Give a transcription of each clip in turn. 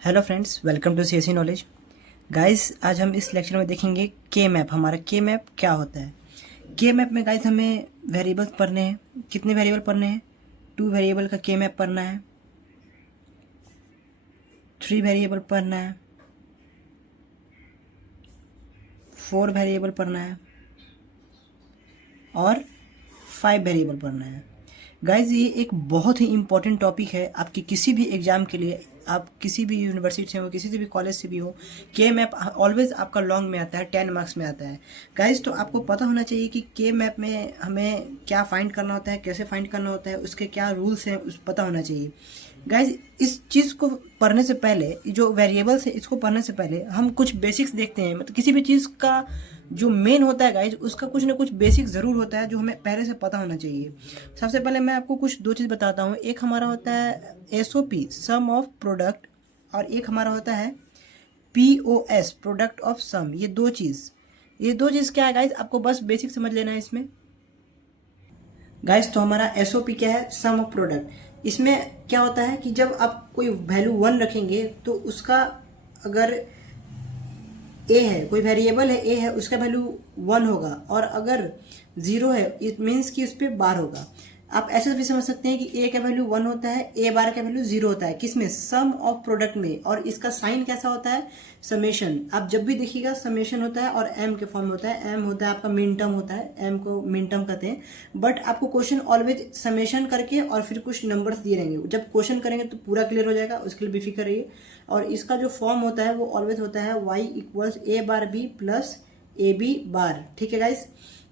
Hello friends, welcome to CSC knowledge. Guys, आज हम इस लेक्चर में देखेंगे के मैप। हमारा के मैप क्या होता है। के मैप में गाइस हमें वेरिएबल्स पढ़ने हैं। कितने वेरिएबल पढ़ने हैं? 2 वेरिएबल का के मैप पढ़ना है, 3 वेरिएबल पढ़ना है, 4 वेरिएबल पढ़ना है और 5 वेरिएबल पढ़ना है। गाइज, ये एक बहुत ही इम्पोर्टेंट टॉपिक है आपकी किसी भी एग्जाम के लिए। आप किसी भी यूनिवर्सिटी से हो, किसी भी कॉलेज से भी हो, के मैप ऑलवेज आपका लॉन्ग में आता है, 10 मार्क्स में आता है। गाइज, तो आपको पता होना चाहिए कि के मैप में हमें क्या फाइंड करना होता है, कैसे फाइंड करना होता है, उसके क्या रूल्स हैं, उस पता होना चाहिए। गाइज, इस चीज़ को पढ़ने से पहले, जो वेरिएबल्स है इसको पढ़ने से पहले हम कुछ बेसिक्स देखते हैं। मतलब किसी भी चीज़ का जो मेन होता है गाइज, उसका कुछ ना कुछ बेसिक ज़रूर होता है जो हमें पहले से पता होना चाहिए। सबसे पहले मैं आपको कुछ 2 चीज़ बताता हूँ। एक हमारा होता है एसओपी, सम ऑफ प्रोडक्ट, और एक हमारा होता है पीओएस, प्रोडक्ट ऑफ सम। ये दो चीज़ क्या है गाइज, आपको बस बेसिक समझ लेना है इसमें। गाइज, तो हमारा एसओपी क्या है? सम ऑफ प्रोडक्ट। इसमें क्या होता है कि जब आप कोई वैल्यू 1 रखेंगे तो उसका अगर ए है, कोई वेरिएबल है ए है, उसका वैल्यू 1 होगा, और अगर 0 है इट मीन्स कि उस पर बार होगा। आप ऐसे भी समझ सकते हैं कि ए का वैल्यू 1 होता है, ए बार का वैल्यू 0 होता है। किसमें? सम ऑफ प्रोडक्ट में। और इसका साइन कैसा होता है? समेशन। आप जब भी देखिएगा समेशन होता है और एम के फॉर्म में होता है। एम होता है आपका मिन टर्म होता है, एम को मिन टर्म कहते हैं। बट आपको क्वेश्चन ऑलवेज समेशन करके और फिर कुछ नंबर्स दिए रहेंगे। जब क्वेश्चन करेंगे तो पूरा क्लियर हो जाएगा, उसके लिए बेफिक्र रहिए। और इसका जो फॉर्म होता है वो ऑलवेज होता है y equals A bar B plus A B bar. ठीक है गाइस,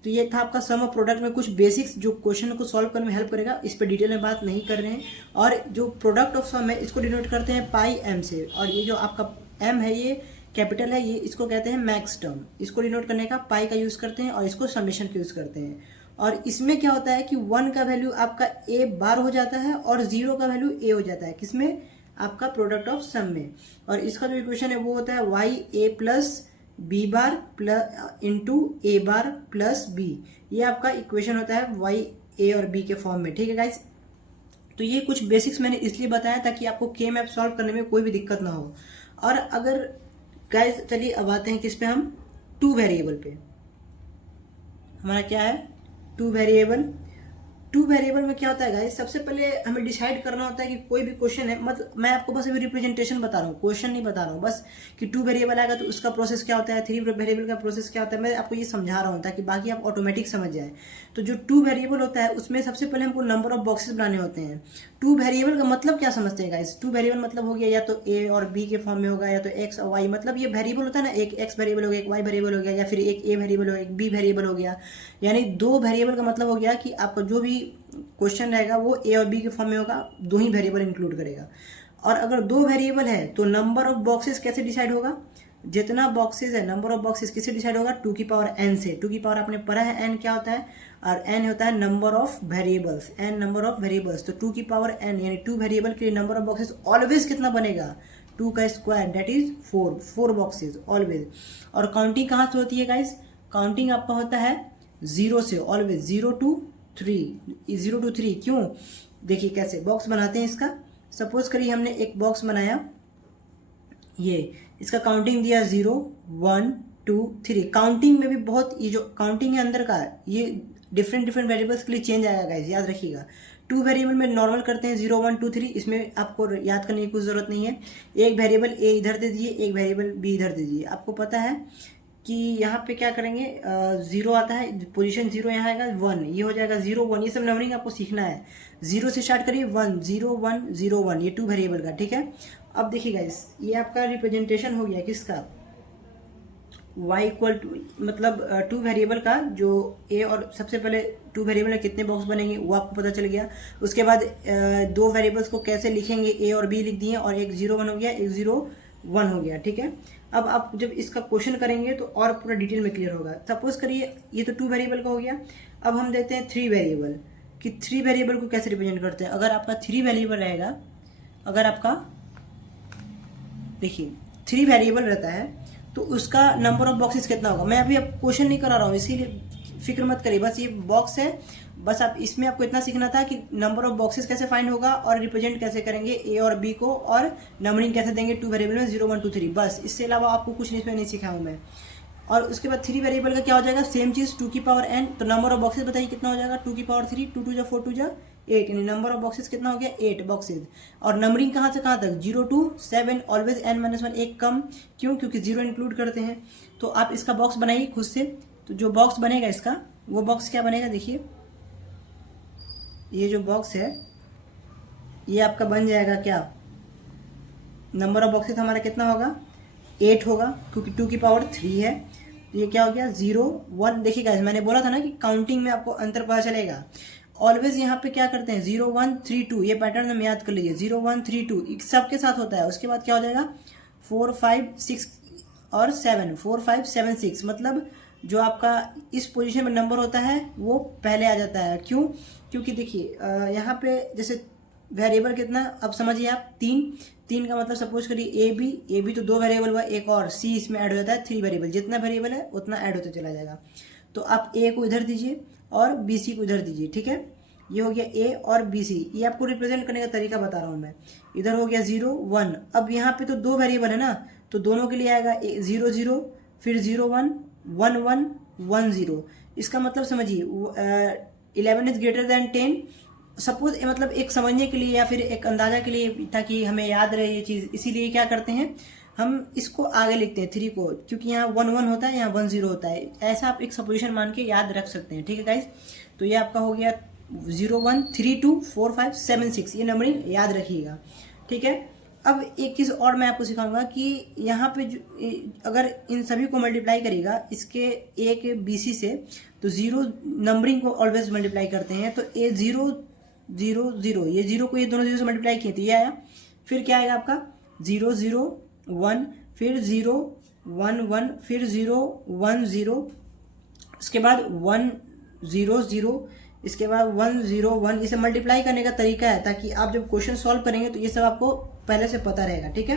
तो ये था आपका सम ऑफ प्रोडक्ट में कुछ बेसिक्स जो क्वेश्चन को सॉल्व करने में हेल्प करेगा। इस पर डिटेल में बात नहीं कर रहे हैं। और जो प्रोडक्ट ऑफ सम है इसको डिनोट करते हैं पाई एम से, और ये जो आपका एम है ये कैपिटल है, ये इसको कहते हैं मैक्स टर्म। इसको डिनोट करने का पाई का यूज़ करते हैं और इसको समेशन का यूज़ करते हैं। और इसमें क्या होता है कि 1 का वैल्यू आपका ए बार हो जाता है और 0 का वैल्यू ए हो जाता है। किसमें? आपका प्रोडक्ट ऑफ सम में। और इसका जो इक्वेशन है वो होता है Y A plus B bar plus into A bar plus B. ये आपका इक्वेशन होता है वाई ए और बी के फॉर्म में। ठीक है गाइस, तो ये कुछ बेसिक्स मैंने इसलिए बताया ताकि आपको के मैप सॉल्व करने में कोई भी दिक्कत ना हो। और अगर गाइस, चलिए अब आते हैं किस पे, हम 2 वेरिएबल पे। हमारा क्या है? 2 वेरिएबल। 2 वेरिएबल में क्या होता है गाइस, सबसे पहले हमें डिसाइड करना होता है कि कोई भी क्वेश्चन है, मतलब मैं आपको बस अभी रिप्रेजेंटेशन बता रहा हूँ, क्वेश्चन नहीं बता रहा हूँ, बस कि 2 वेरिएबल आएगा तो उसका प्रोसेस क्या होता है, 3 वेरिएबल का प्रोसेस क्या होता है। मैं आपको ये समझा रहा हूँ ताकि बाकी आप ऑटोमेटिक समझ जाए। तो जो 2 वेरिएबल होता है उसमें सबसे पहले हमको नंबर ऑफ बॉक्सेस बनाने होते हैं। 2 वेरिएबल का मतलब क्या समझते हैं गाइस? 2 वेरिएबल मतलब हो गया या तो ए और बी के फॉर्म में होगा, या तो एक्स और वाई। मतलब ये वेरिएबल होता है ना, एक एक्स वेरिएबल हो गया, एक वाई वेरिएबल हो गया, या फिर एक ए वेरिएबल हो गया, एक बी वेरिएबल हो गया। यानी 2 वेरिएबल का मतलब हो गया कि आपका जो भी क्वेश्चन रहेगा वो ए और बी के फॉर्म में होगा, 2 ही वेरिएबल इंक्लूड करेगा। और अगर 2 वेरिएबल है तो नंबर ऑफ बॉक्सेस कैसे डिसाइड होगा? जितना बॉक्सेस है, नंबर ऑफ बॉक्सेस किससे डिसाइड होगा? 2 की पावर n से। 2 की पावर आपने पढ़ा है n क्या होता है, और n होता है number of variables, n number of variables. तो 2 की पावर n यानी 2 वेरिएबल के लिए नंबर ऑफ बॉक्सेस ऑलवेज कितना बनेगा? 2 का square, that is 4 boxes always. और काउंटिंग कहाँ से होती है गाइस? काउंटिंग आपका होता है 0 से, ऑलवेज 0 to 3। क्यों? देखिए कैसे बॉक्स बनाते हैं इसका। सपोज करिए हमने एक बॉक्स बनाया, ये इसका काउंटिंग दिया 0 1 2 3। काउंटिंग में भी बहुत, ये जो काउंटिंग है अंदर का, ये डिफरेंट वेरिएबल्स के लिए चेंज आएगा गाइस, याद रखिएगा। 2 वेरिएबल में नॉर्मल करते हैं 0 1 2 3, इसमें आपको याद करने की कुछ जरूरत नहीं है। एक वेरिएबल ए इधर दे दीजिए, एक वेरिएबल बी इधर दे दीजिए। आपको पता है कि यहाँ पे क्या करेंगे, 0 आता है, पोजीशन 0 यहाँ आएगा, 1 ये हो जाएगा, 0 1। ये सब नंबरिंग आपको सीखना है। 0 से स्टार्ट करिए, 1 0 1 0 1, ये 2 वेरिएबल का। ठीक है, अब देखिएगा ये आपका रिप्रेजेंटेशन हो गया किसका? y इक्वल टू, मतलब 2 वेरिएबल का, जो a और सबसे पहले 2 वेरिएबल में कितने बॉक्स बनेंगे वो आपको पता चल गया। उसके बाद 2 वेरिएबल्स को कैसे लिखेंगे, a और b लिख दिए, और एक 0 1 हो गया, एक 0 1 हो गया। ठीक है, अब आप जब इसका क्वेश्चन करेंगे तो और पूरा डिटेल में क्लियर होगा। सपोज करिए ये तो 2 वेरिएबल का हो गया। अब हम देते हैं 3 वेरिएबल, कि 3 वेरिएबल को कैसे रिप्रेजेंट करते हैं। अगर आपका 3 वेरिएबल रहेगा, अगर आपका देखिए 3 वेरिएबल रहता है तो उसका नंबर ऑफ बॉक्सेस कितना होगा। मैं अभी अब क्वेश्चन नहीं करा रहा हूँ, इसीलिए फिक्र मत करिए, बस ये बॉक्स है, बस आप इसमें आपको इतना सीखना था कि नंबर ऑफ बॉक्सेस कैसे फाइंड होगा और रिप्रेजेंट कैसे करेंगे ए और बी को, और नंबरिंग कैसे देंगे 2 वेरिएबल में 0 1 2 3, बस इससे अलावा आपको कुछ इसमें नहीं सिखाऊँ मैं। और उसके बाद 3 वेरिएबल का क्या हो जाएगा, सेम चीज़ 2 की पावर n, तो नंबर ऑफ बॉक्सेस बताइए कितना हो जाएगा, 2 की पावर 3, 2 2 जा 4 2 जा 8, यानी नंबर ऑफ बॉक्सेस कितना हो गया 8 बॉक्सेस। और नंबरिंग कहाँ से कहाँ तक, 0 to 7, ऑलवेज n-1 एक कम, क्यों, क्योंकि 0 इंक्लूड करते हैं। तो आप इसका बॉक्स बनाइए खुद से, तो जो बॉक्स बनेगा इसका, वो बॉक्स क्या बनेगा, देखिए ये जो बॉक्स है ये आपका बन जाएगा क्या, नंबर ऑफ बॉक्सेस हमारा कितना होगा 8 होगा, क्योंकि 2 की पावर 3 है। तो ये क्या हो गया 0 1, देखिएगा मैंने बोला था ना कि काउंटिंग में आपको अंतर पता चलेगा। ऑलवेज यहाँ पे क्या करते हैं 0 1 3 2, ये पैटर्न हम याद कर लीजिए, 0 1 3 2 सबके साथ होता है। उसके बाद क्या हो जाएगा 4 5 6 और 7, 4 5 7 6, मतलब जो आपका इस पोजीशन में नंबर होता है वो पहले आ जाता है। क्यों, क्योंकि देखिए यहाँ पे जैसे वेरिएबल कितना, अब समझिए आप 3 का मतलब सपोज करिए ए बी तो 2 वेरिएबल हुआ, एक और सी इसमें ऐड हो जाता है 3 वेरिएबल, जितना वेरिएबल है उतना ऐड होता चला जाएगा। तो आप ए को इधर दीजिए और बी सी को इधर दीजिए, ठीक है, ये हो गया ए और बी सी। ये आपको रिप्रेजेंट करने का तरीका बता रहा हूँ मैं। इधर हो गया 0 1, अब यहाँ पे तो 2 वेरिएबल है ना, तो दोनों के लिए आएगा 0 0, फिर 0 1 1 1 1 0। इसका मतलब समझिए 11 इज ग्रेटर देन 10, सपोज मतलब एक समझने के लिए या फिर एक अंदाजा के लिए, ताकि हमें याद रहे ये चीज़, इसीलिए क्या करते हैं हम इसको आगे लिखते हैं 3 को, क्योंकि यहाँ 1 1 होता है, यहाँ 1 0 होता है, ऐसा आप एक सपोजिशन मान के याद रख सकते हैं, ठीक है गाइज। तो ये आपका हो गया 0 1 3 2 4 5 7 6, ये नंबरिंग याद रखिएगा, ठीक है। अब एक चीज़ और मैं आपको सिखाऊंगा कि यहाँ पे अगर इन सभी को मल्टीप्लाई करेगा इसके ए के बी सी से, तो 0 नंबरिंग को ऑलवेज मल्टीप्लाई करते हैं, तो ए 0 0 0, ये 0 को ये दोनों 0 से मल्टीप्लाई किए तो ये आया, फिर क्या आएगा आपका 0 0 1, फिर 0 1 1, फिर 0 1 0, इसके बाद 1 0 0, इसके बाद 1 0 1। इसे मल्टीप्लाई करने का तरीका है, ताकि आप जब क्वेश्चन सॉल्व करेंगे तो ये सब आपको पहले से पता रहेगा, ठीक है।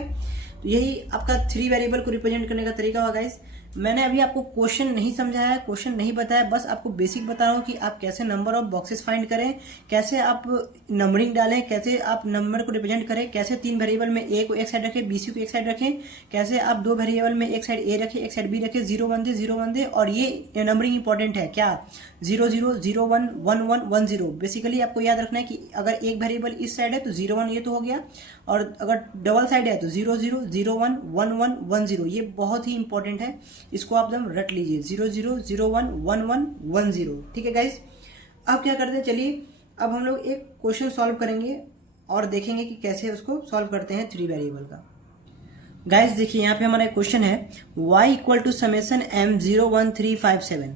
तो यही आपका 3 वेरिएबल को रिप्रेजेंट करने का तरीका होगा गाइस। मैंने अभी आपको क्वेश्चन नहीं समझाया, क्वेश्चन नहीं बताया, बस आपको बेसिक बता रहा हूँ कि आप कैसे नंबर ऑफ बॉक्सेस फाइंड करें, कैसे आप नंबरिंग डालें, कैसे आप नंबर को रिप्रेजेंट करें, कैसे 3 वेरिएबल में ए को एक साइड रखें, बी सी को एक साइड रखें, कैसे आप 2 वेरिएबल में एक साइड ए रखें एक साइड बी रखें, 0 1 दे 0 1 दे। और ये नंबरिंग इंपॉर्टेंट है क्या, 0 0 0 1 1 1 1 0। बेसिकली आपको याद रखना है कि अगर एक वेरिएबल इस साइड है तो 0 1 ये तो हो गया, और अगर डबल साइड है तो 0 0 0 1 1 1 1 0। ये बहुत ही इंपॉर्टेंट है, इसको आप एकदम रट लीजिए, 0 0 0 1 1 1 1 0, ठीक है गाइज। अब क्या करते हैं, चलिए अब हम लोग एक क्वेश्चन सॉल्व करेंगे और देखेंगे कि कैसे उसको सॉल्व करते हैं 3 वेरिएबल का। गाइज देखिए यहाँ पे हमारा एक क्वेश्चन है y equal to summation m 0 1 3 5 7।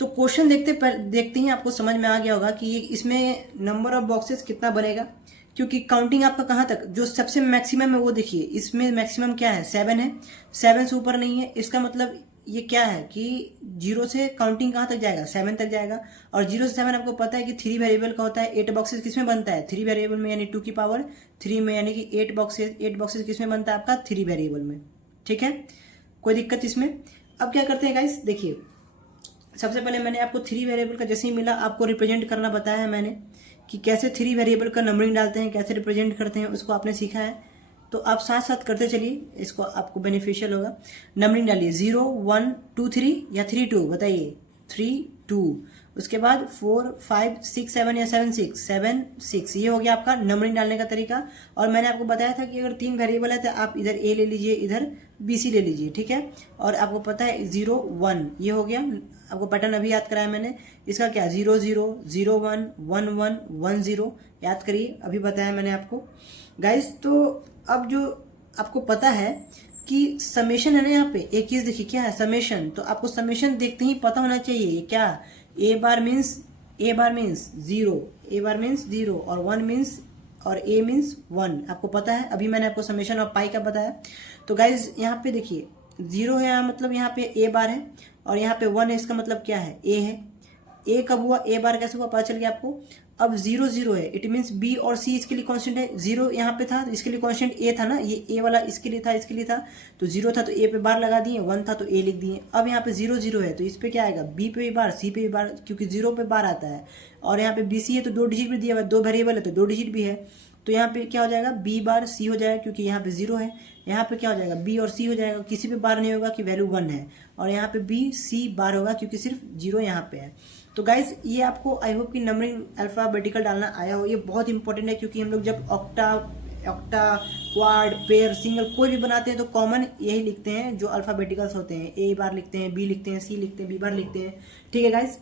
तो क्वेश्चन देखते ही आपको समझ में आ गया होगा कि इसमें नंबर ऑफ बॉक्सेस कितना बनेगा, क्योंकि काउंटिंग आपका कहाँ तक, जो सबसे मैक्सिमम है वो देखिए, इसमें मैक्सिमम क्या है 7 है, 7 से ऊपर नहीं है। इसका मतलब ये क्या है कि 0 से काउंटिंग कहाँ तक जाएगा 7 तक जाएगा, और 0 से 7 आपको पता है कि 3 वेरिएबल का होता है। 8 बॉक्सेस किसमें बनता है 3 वेरिएबल में, यानी 2 की पावर 3 में, यानी कि 8 बॉक्सेस किसमें बनता है आपका 3 वेरिएबल में, ठीक है, कोई दिक्कत इसमें। अब क्या करते हैं गाइस, देखिए सबसे पहले मैंने आपको 3 वेरिएबल का जैसे ही मिला आपको रिप्रेजेंट करना बताया है मैंने, कि कैसे 3 वेरिएबल का नंबरिंग डालते हैं, कैसे रिप्रेजेंट करते हैं, उसको आपने सीखा है। तो आप साथ साथ करते चलिए, इसको आपको बेनिफिशियल होगा। नंबरिंग डालिए 0 1 2 3 या 3 2, बताइए 3 2, उसके बाद 4 5 6 7 या 7 6 7 6। ये हो गया आपका नंबरिंग डालने का तरीका। और मैंने आपको बताया था कि अगर 3 वेरिएबल है तो आप इधर ए ले लीजिए, इधर बी सी ले लीजिए, ठीक है। और आपको पता है 0 1, ये हो गया, आपको पैटर्न अभी याद कराया मैंने। इसका क्या 0 0 0 1 1 1 1 0, याद करिए, अभी बताया मैंने आपको गाइस। तो अब जो आपको पता है कि समेशन है ना, यहाँ पे एक चीज देखिए क्या है समेशन, तो आपको समेशन देखते ही पता होना चाहिए क्या, ए बार मीन्स 0, ए बार मीन्स 0, और 1 मीन्स, और ए मीन्स 1, आपको पता है। अभी मैंने आपको समेशन ऑफ पाई का बताया। तो गाइज यहाँ पे देखिए 0 है, यहाँ मतलब यहाँ पे ए बार है, और यहाँ पे 1 है, इसका मतलब क्या है ए है। ए कब हुआ, ए बार कैसे हुआ पता चल गया आपको। अब 0 0 है, इट मीन्स बी और सी इसके लिए कांस्टेंट है। 0 यहाँ पे था तो इसके लिए कांस्टेंट ए था ना, ये ए वाला इसके लिए था, इसके लिए था, तो 0 था तो ए पे बार लगा दिए, 1 था तो ए लिख दिए। अब यहाँ पे 0 0 है तो इस पे क्या आएगा, बी पे भी बार, सी पे भी बार, क्योंकि 0 पे बार आता है। और यहाँ पे बी सी है तो 2 डिजिट भी दिया हुआ है, 2 वेरिएबल है तो 2 डिजिट भी है। तो यहाँ पे क्या हो जाएगा, बी बार सी हो जाएगा, क्योंकि यहाँ पे 0 है। यहाँ पे क्या हो जाएगा, बी और सी हो जाएगा, किसी पे बार नहीं होगा कि वैल्यू 1 है। और यहाँ पे बी सी बार होगा क्योंकि सिर्फ 0 यहाँ पे है। तो गाइज ये आपको आई होप कि नंबरिंग अल्फाबेटिकल डालना आया हो। ये बहुत इंपॉर्टेंट है, क्योंकि हम लोग जब ऑक्टा क्वाड पेयर सिंगल कोई भी बनाते हैं तो कॉमन यही लिखते हैं जो अल्फाबेटिकल्स होते हैं, ए बार लिखते हैं, बी लिखते हैं, सी लिखते हैं, बी बार लिखते हैं। ठीक है गाइज,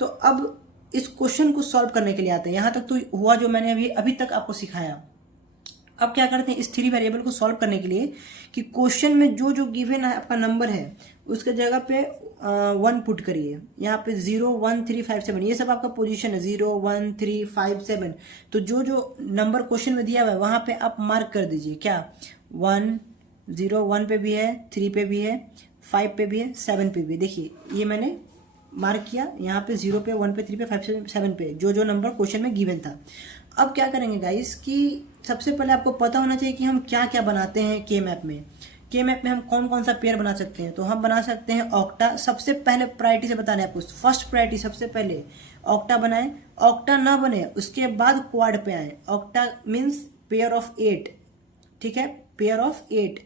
तो अब इस क्वेश्चन को सॉल्व करने के लिए आते हैं। यहाँ तक तो हुआ जो मैंने अभी तक आपको सिखाया। अब क्या करते हैं इस 3 वेरिएबल को सॉल्व करने के लिए, कि क्वेश्चन में जो जो गिवन है आपका नंबर है उसके जगह पे 1 पुट करिए। यहाँ पे 0 1 3 5 7 ये सब आपका पोजीशन है, 0 1 3 5 7। तो जो जो नंबर क्वेश्चन में दिया हुआ है वहाँ पे आप मार्क कर दीजिए। क्या 1 0 1 पे भी है, 3 पे भी है, 5 पे भी है, 7 पे भी। देखिए ये मैंने मार्क किया, यहाँ पे 0 पे, 1 पे, 3 पे, 5 पे, 7 पे, जो जो नंबर क्वेश्चन में गिवन था। अब क्या करेंगे गाइस कि सबसे पहले आपको पता होना चाहिए कि हम क्या क्या बनाते हैं के मैप में। के मैप में हम कौन कौन सा पेयर बना सकते हैं। तो हम बना सकते हैं ऑक्टा। सबसे पहले प्रायोरिटी से बताना है आपको, फर्स्ट प्रायोरिटी सबसे पहले ऑक्टा बनाए। ऑक्टा ना बने उसके बाद क्वाड पे आए। ऑक्टा मीन्स पेयर ऑफ 8, ठीक है, pair of 8।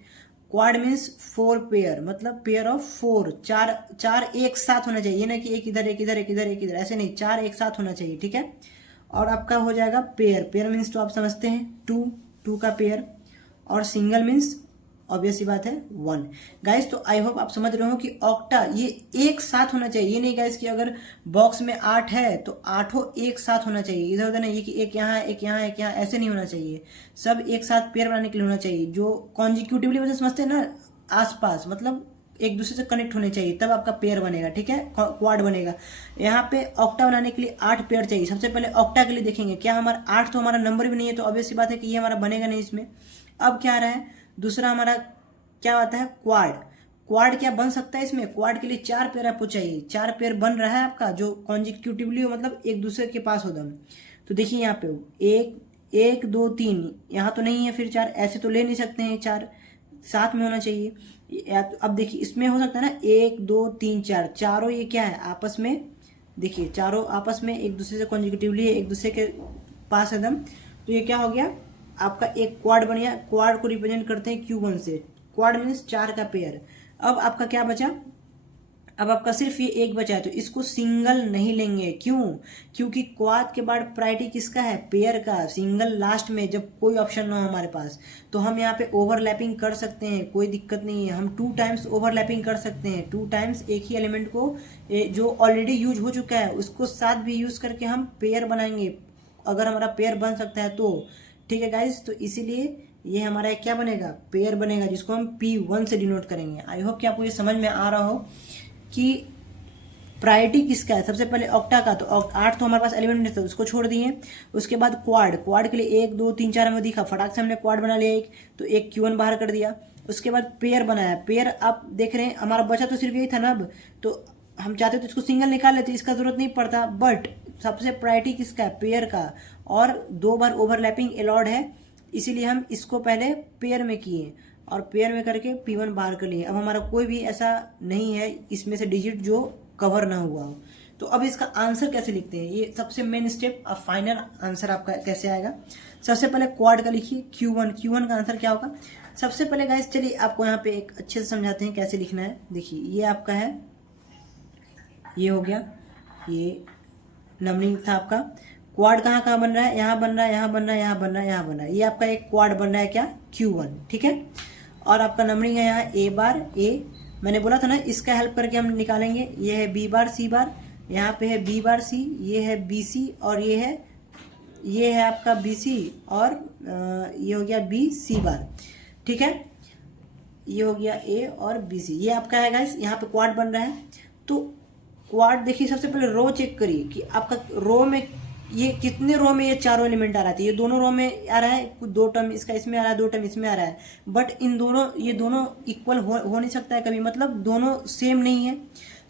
Quad means 4 pair, मतलब पेयर ऑफ 4, चार एक साथ होना चाहिए, ना कि एक इधर एक इधर एक इधर एक इधर, ऐसे नहीं, 4 एक साथ होना चाहिए। ठीक है, और आपका हो जाएगा पेयर मीन्स तो आप समझते हैं 2 का पेयर, और सिंगल मीन्स ऑब्वियस सी बात है 1। गाइस तो आई होप आप समझ रहे हो कि ऑक्टा ये एक साथ होना चाहिए। ये नहीं गाइस कि अगर बॉक्स में 8 है तो 8 एक साथ होना चाहिए, इधर उधर नहीं, ये कि एक यहाँ एक यहाँ एक यहाँ, ऐसे नहीं होना चाहिए। सब एक साथ पेयर बनाने के लिए होना चाहिए, जो कॉन्जिक्यूटिवली वजह समझते हैं ना, आसपास, मतलब एक दूसरे से कनेक्ट होने चाहिए, तब आपका पेयर बनेगा। ठीक है, क्वाड बनेगा। यहाँ पे ऑक्टा बनाने के लिए 8 पेयर चाहिए। सबसे पहले ऑक्टा के लिए देखेंगे, क्या हमारा 8 तो हमारा नंबर भी नहीं है, तो ऑब्वियस सी बात है कि ये हमारा बनेगा नहीं इसमें। अब क्या आ रहा है, दूसरा हमारा क्या आता है, क्वाड। क्वाड क्या बन सकता है इसमें, क्वाड के लिए 4 पेयर आपको चाहिए। 4 पेयर बन रहा है आपका जो कॉन्जिक्यूटिवली हो, मतलब एक दूसरे के पास हो दम। तो देखिए यहाँ पे 1 2 3, यहाँ तो नहीं है, फिर 4 ऐसे तो ले नहीं सकते हैं, 4 साथ में होना चाहिए। अब देखिए इसमें हो सकता है ना 1 2 3 4, चारों ये क्या है आपस में, देखिए चारों आपस में एक दूसरे से कॉन्जिक्यूटिवली एक दूसरे के पास एकदम। तो ये क्या हो गया आपका एक क्वाड बन गया। क्वाड को रिप्रेजेंट करते हैं Q1 से। क्वाड मीन्स 4 का पेयर। अब आपका क्या बचा, अब आपका सिर्फ ये एक बचा है, तो इसको सिंगल नहीं लेंगे। क्यों, क्योंकि क्वाड के बाद प्रायोरिटी किसका है, पेयर का। सिंगल लास्ट में, जब कोई ऑप्शन ना हो हमारे पास, तो हम यहाँ पे ओवरलैपिंग कर सकते हैं, कोई दिक्कत नहीं है। हम 2 टाइम्स ओवरलैपिंग कर सकते हैं, 2 टाइम्स एक ही एलिमेंट को जो ऑलरेडी यूज हो चुका है उसको साथ भी यूज करके हम पेयर बनाएंगे, अगर हमारा पेयर बन सकता है तो। ठीक है गाइज, तो इसीलिए ये हमारा क्या बनेगा, पेयर बनेगा, जिसको हम P1 से डिनोट करेंगे। आई होप कि आपको ये समझ में आ रहा हो कि प्रायोरिटी किसका है। सबसे पहले ऑक्टा का, तो 8 तो हमारे पास एलिमेंट नहीं था, उसको छोड़ दिए। उसके बाद क्वाड के लिए 1 2 3 4 हमें दिखा, फटाक से हमने क्वाड बना लिया एक, तो एक Q1 बाहर कर दिया। उसके बाद पेयर बनाया। पेयर आप देख रहे हैं हमारा बचा तो सिर्फ यही था ना, अब तो हम चाहते तो इसको सिंगल निकाल लेते, इसका जरूरत नहीं पड़ता। बट सबसे प्रायोरिटी किसका है, पेयर का, और 2 बार ओवरलैपिंग अलाउड है, इसीलिए हम इसको पहले पेयर में किए और पेयर में करके P1 बाहर कर लिए। अब हमारा कोई भी ऐसा नहीं है इसमें से डिजिट जो कवर ना हुआ हो। तो अब इसका आंसर कैसे लिखते हैं, ये सबसे मेन स्टेप। अब फाइनल आंसर आपका कैसे आएगा, सबसे पहले क्वाड का लिखिए Q1 का आंसर क्या होगा। सबसे पहले गाइस चलिए आपको यहाँ पे एक अच्छे से समझाते हैं कैसे लिखना है। देखिए ये आपका है, ये हो गया, ये नंबरिंग था आपका। क्वाड कहाँ कहाँ बन रहा है, यहाँ बन रहा है, यहाँ बन रहा है, यहाँ बन रहा है, यहाँ बन रहा है। ये आपका एक क्वाड बन रहा है क्या, Q1। ठीक है, और आपका नंबरिंग है यहाँ A बार A। मैंने बोला था ना इसका हेल्प करके हम निकालेंगे। ये है B बार C बार, यहाँ पे है B बार C, ये है BC, और ये है आपका BC, और ये हो गया BC बार। ठीक है, ये हो गया A और BC, ये आपका है गाइस। यहाँ पे क्वाड बन रहा है। तो क्वाड देखिए, सबसे पहले रो चेक करिए कि आपका रो में ये कितने रो में ये चारों एलिमेंट आ रहा था। ये दोनों रो में आ रहा है, कुछ 2 टर्म इसका इसमें आ रहा है, 2 टर्म इसमें आ रहा है। बट इन दोनों, ये दोनों इक्वल हो नहीं सकता है कभी, मतलब दोनों सेम नहीं है।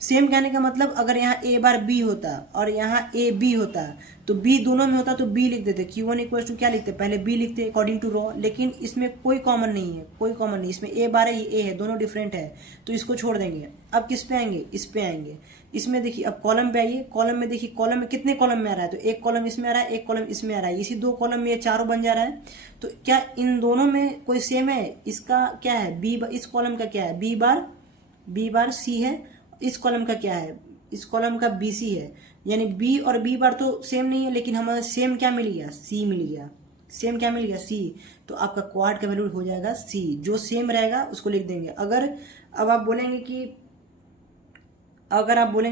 सेम कहने का मतलब अगर यहाँ ए बार बी होता और यहाँ ए बी होता तो बी दोनों में होता तो बी लिख देते, Q1 इक्वल टू क्या लिखते, पहले बी लिखते अकॉर्डिंग टू रॉ, लेकिन इसमें कोई कॉमन नहीं है, कोई कॉमन नहीं, इसमें ए बार है, ये ए है, दोनों डिफरेंट है, तो इसको छोड़ देंगे। अब किस पे आएंगे, इस पे आएंगे। इसमें देखिए अब कॉलम पे आइए, कॉलम में देखिए, कॉलम में कितने कॉलम में आ रहा है, तो एक कॉलम इसमें आ रहा है, एक कॉलम इसमें आ रहा है, इसी दो कॉलम में ये चारों बन जा रहा है। तो क्या इन दोनों में कोई सेम है, इसका क्या है बी, इस कॉलम का क्या है बी बार सी है, इस कॉलम का क्या है, इस कॉलम का बी सी है, यानी बी और बी बार तो सेम नहीं है, लेकिन हमें सेम क्या मिल गया, सी मिल गया, सेम क्या मिल गया, सी। तो आपका क्वाड का वैल्यू हो जाएगा सी, जो सेम रहेगा उसको लिख देंगे। अगर अब आप बोलेंगे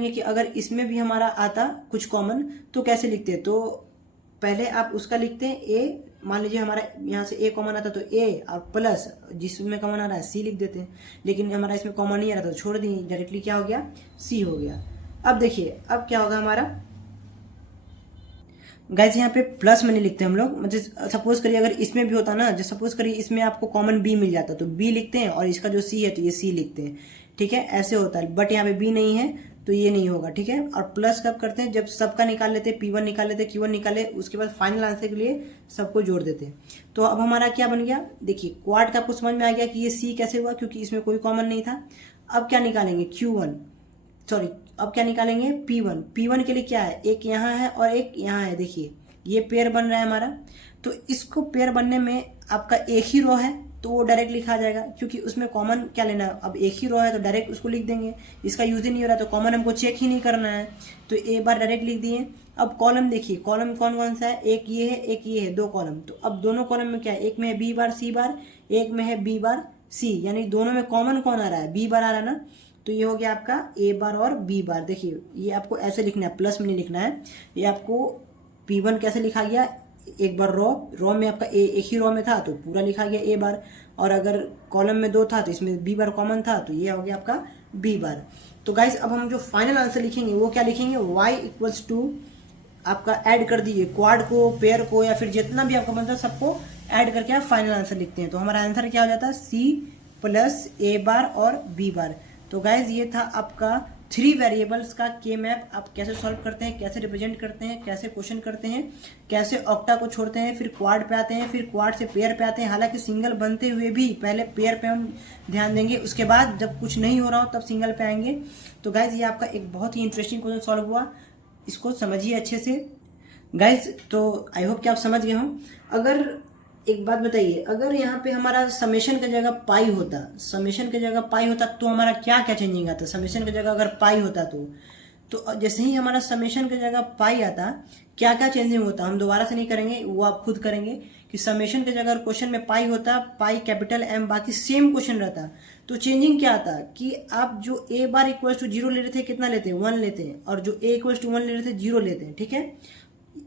कि अगर इसमें भी हमारा आता कुछ कॉमन तो कैसे लिखते, तो पहले आप उसका लिखते हैं ए, मान लीजिए हमारा यहाँ से ए कॉमन आता तो ए और प्लस जिसमें कॉमन आ रहा है सी लिख देते हैं, लेकिन हमारा इसमें कॉमन नहीं आ रहा था तो छोड़ दिए, डायरेक्टली क्या हो गया, सी हो गया। अब देखिए अब क्या होगा हमारा गाइस, यहाँ पे प्लस में नहीं लिखते हम लोग, मतलब सपोज करिए अगर इसमें भी होता ना, जो सपोज करिए इसमें आपको कॉमन बी मिल जाता तो बी लिखते हैं और इसका जो सी है तो ये सी लिखते हैं, ठीक है, ऐसे होता है। बट यहाँ पे बी नहीं है तो ये नहीं होगा, ठीक है। और प्लस कब करते हैं, जब सबका निकाल लेते हैं, P1 निकाल लेते हैं, Q1 निकाले, उसके बाद फाइनल आंसर के लिए सबको जोड़ देते हैं। तो अब हमारा क्या बन गया, देखिए क्वाड का आपको समझ में आ गया कि ये सी कैसे हुआ, क्योंकि इसमें कोई कॉमन नहीं था। अब क्या निकालेंगे, अब क्या निकालेंगे P1 के लिए क्या है, एक यहाँ है और एक यहाँ है, देखिए ये पेयर बन रहा है हमारा। तो इसको पेयर बनने में आपका एक ही रो है तो वो डायरेक्ट लिखा जाएगा, क्योंकि उसमें कॉमन क्या लेना है, अब एक ही रो है तो डायरेक्ट उसको लिख देंगे, इसका यूज ही नहीं हो रहा तो कॉमन हमको चेक ही नहीं करना है, तो एक बार डायरेक्ट लिख दिए। अब कॉलम देखिए, कॉलम कौन कौन सा है, एक ये है एक ये है, दो कॉलम। तो अब दोनों कॉलम में क्या है, एक में है बी बार सी बार, एक में है बी बार सी, यानी दोनों में कॉमन कौन आ रहा है, बी बार आ रहा है ना। तो ये हो गया आपका ए बार और बी बार। देखिए ये आपको ऐसे लिखना है, प्लस में नहीं लिखना है। ये आपको P1 कैसे लिखा गया, एक बार रो में आपका ए एक ही रो में था तो पूरा लिखा गया ए बार, और अगर कॉलम में दो था तो इसमें बी बार कॉमन था तो ये हो गया आपका बी बार। तो गाइस अब हम जो फाइनल आंसर लिखेंगे वो क्या लिखेंगे, y इक्वल्स टू आपका ऐड कर दीजिए क्वाड को, पेयर को, या फिर जितना भी आपका बनता है सबको ऐड करके आप फाइनल आंसर लिखते हैं। तो हमारा आंसर क्या हो जाता है, सी प्लस ए बार और बी बार। तो गाइज ये था आपका 3 वेरिएबल्स का के मैप, आप कैसे सॉल्व करते हैं, कैसे रिप्रेजेंट करते हैं, कैसे क्वेश्चन करते हैं, कैसे ऑक्टा को छोड़ते हैं, फिर क्वाड पे आते हैं, फिर क्वाड से पेयर पे आते हैं। हालांकि सिंगल बनते हुए भी पहले पेयर पे हम ध्यान देंगे, उसके बाद जब कुछ नहीं हो रहा हो तब सिंगल पे आएंगे। तो गाइज ये आपका एक बहुत ही इंटरेस्टिंग क्वेश्चन सॉल्व हुआ, इसको समझिए अच्छे से गाइज। तो आई होप कि आप समझ गए हों। अगर एक बात बताइए, अगर यहाँ पे हमारा समेशन की जगह पाई होता, तो हमारा क्या क्या चेंजिंग आता, समेशन की जगह अगर पाई होता तो जैसे ही हमारा समेशन की जगह पाई आता क्या क्या चेंजिंग होता, हम दोबारा से नहीं करेंगे, वो आप खुद करेंगे कि समेशन की जगह क्वेश्चन में पाई होता, पाई कैपिटल एम, बाकी सेम क्वेश्चन रहता, तो चेंजिंग क्या आता कि आप जो ए बार इक्वल टू 0 ले रहे थे कितना लेते हैं, 1 लेते हैं, और जो ए इक्वल टू 1 ले रहे थे 0 लेते हैं, ठीक है।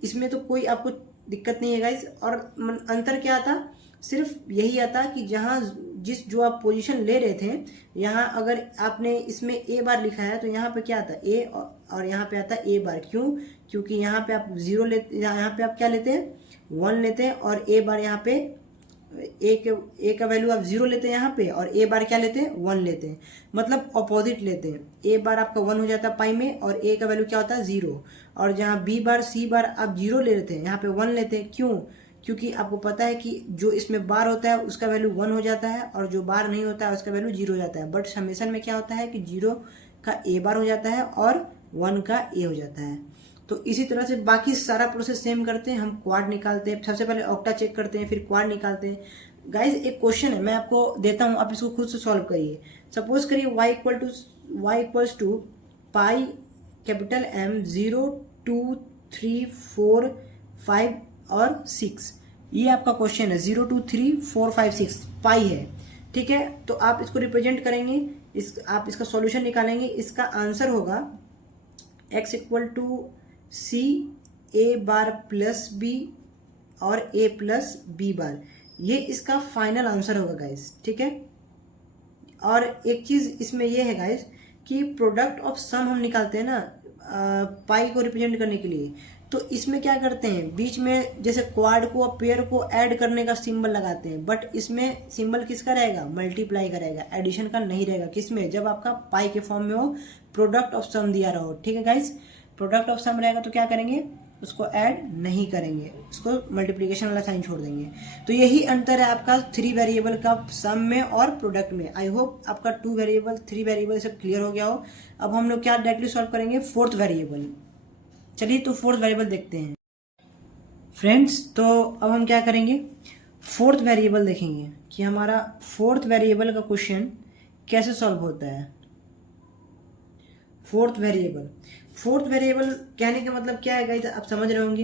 इसमें तो कोई आपको दिक्कत नहीं है गाइस। और अंतर क्या आता, सिर्फ यही आता कि जहाँ जो आप पोजीशन ले रहे थे, यहाँ अगर आपने इसमें ए बार लिखा है तो यहाँ पे क्या आता ए, और यहाँ पे आता ए बार। क्यों, क्योंकि यहाँ पे आप 0 लेते, यहाँ पे आप क्या लेते हैं, 1 लेते हैं, और ए बार यहाँ पे ए का वैल्यू आप 0 लेते हैं यहाँ पे, और ए बार क्या लेते हैं, 1 लेते हैं, मतलब अपोजिट लेते हैं। ए बार आपका 1 हो जाता है पाई में, और ए का वैल्यू क्या होता है 0, और जहाँ बी बार सी बार आप 0 ले लेते हैं यहाँ पे 1 लेते हैं। क्यों, क्योंकि आपको पता है कि जो इसमें बार होता है उसका वैल्यू 1 हो जाता है, और जो बार नहीं होता है उसका वैल्यू 0 हो जाता है। बट समेशन में क्या होता है कि 0 का ए बार हो जाता है और 1 का ए हो जाता है। तो इसी तरह से बाकी सारा प्रोसेस सेम करते हैं, हम क्वाड निकालते हैं, सबसे पहले ऑक्टा चेक करते हैं, फिर क्वाड निकालते हैं। गाइज एक क्वेश्चन है, मैं आपको देता हूँ, आप इसको खुद से सॉल्व करिए। सपोज करिए y equals to pi capital M 0 2 3 4 5 और 6, ये आपका क्वेश्चन है। 0 2 3 4 5 6 पाई है, ठीक है। तो आप इसको रिप्रेजेंट करेंगे, आप इसका सॉल्यूशन निकालेंगे। इसका आंसर होगा x equal to C A bar plus B और ए प्लस बी बार, ये इसका फाइनल आंसर होगा गाइस, ठीक है। और एक चीज इसमें ये है गाइस कि प्रोडक्ट ऑफ सम हम निकालते हैं ना पाई को रिप्रेजेंट करने के लिए, तो इसमें क्या करते हैं, बीच में जैसे क्वाड को और पेयर को ऐड करने का सिंबल लगाते हैं, बट इसमें सिंबल किसका रहेगा, मल्टीप्लाई का रहेगा, एडिशन का नहीं रहेगा। किसमें, जब आपका पाई के फॉर्म में हो, प्रोडक्ट ऑफ सम दिया रहो, ठीक है गाइस। प्रोडक्ट ऑफ सम रहेगा तो क्या करेंगे, उसको ऐड नहीं करेंगे, उसको मल्टीप्लिकेशन वाला साइन छोड़ देंगे। तो यही अंतर है आपका 3 वेरिएबल का सम में और प्रोडक्ट में। आई होप आपका 2 वेरिएबल 3 वेरिएबल सब क्लियर हो गया हो। अब हम लोग क्या डायरेक्टली सॉल्व करेंगे, 4th वेरिएबल। चलिए तो 4th वेरिएबल देखते हैं फ्रेंड्स। तो अब हम क्या करेंगे, 4th वेरिएबल देखेंगे कि हमारा 4th वेरिएबल का क्वेश्चन कैसे सॉल्व होता है। 4th वेरिएबल कहने का मतलब क्या है गाइस, आप समझ रहे होंगे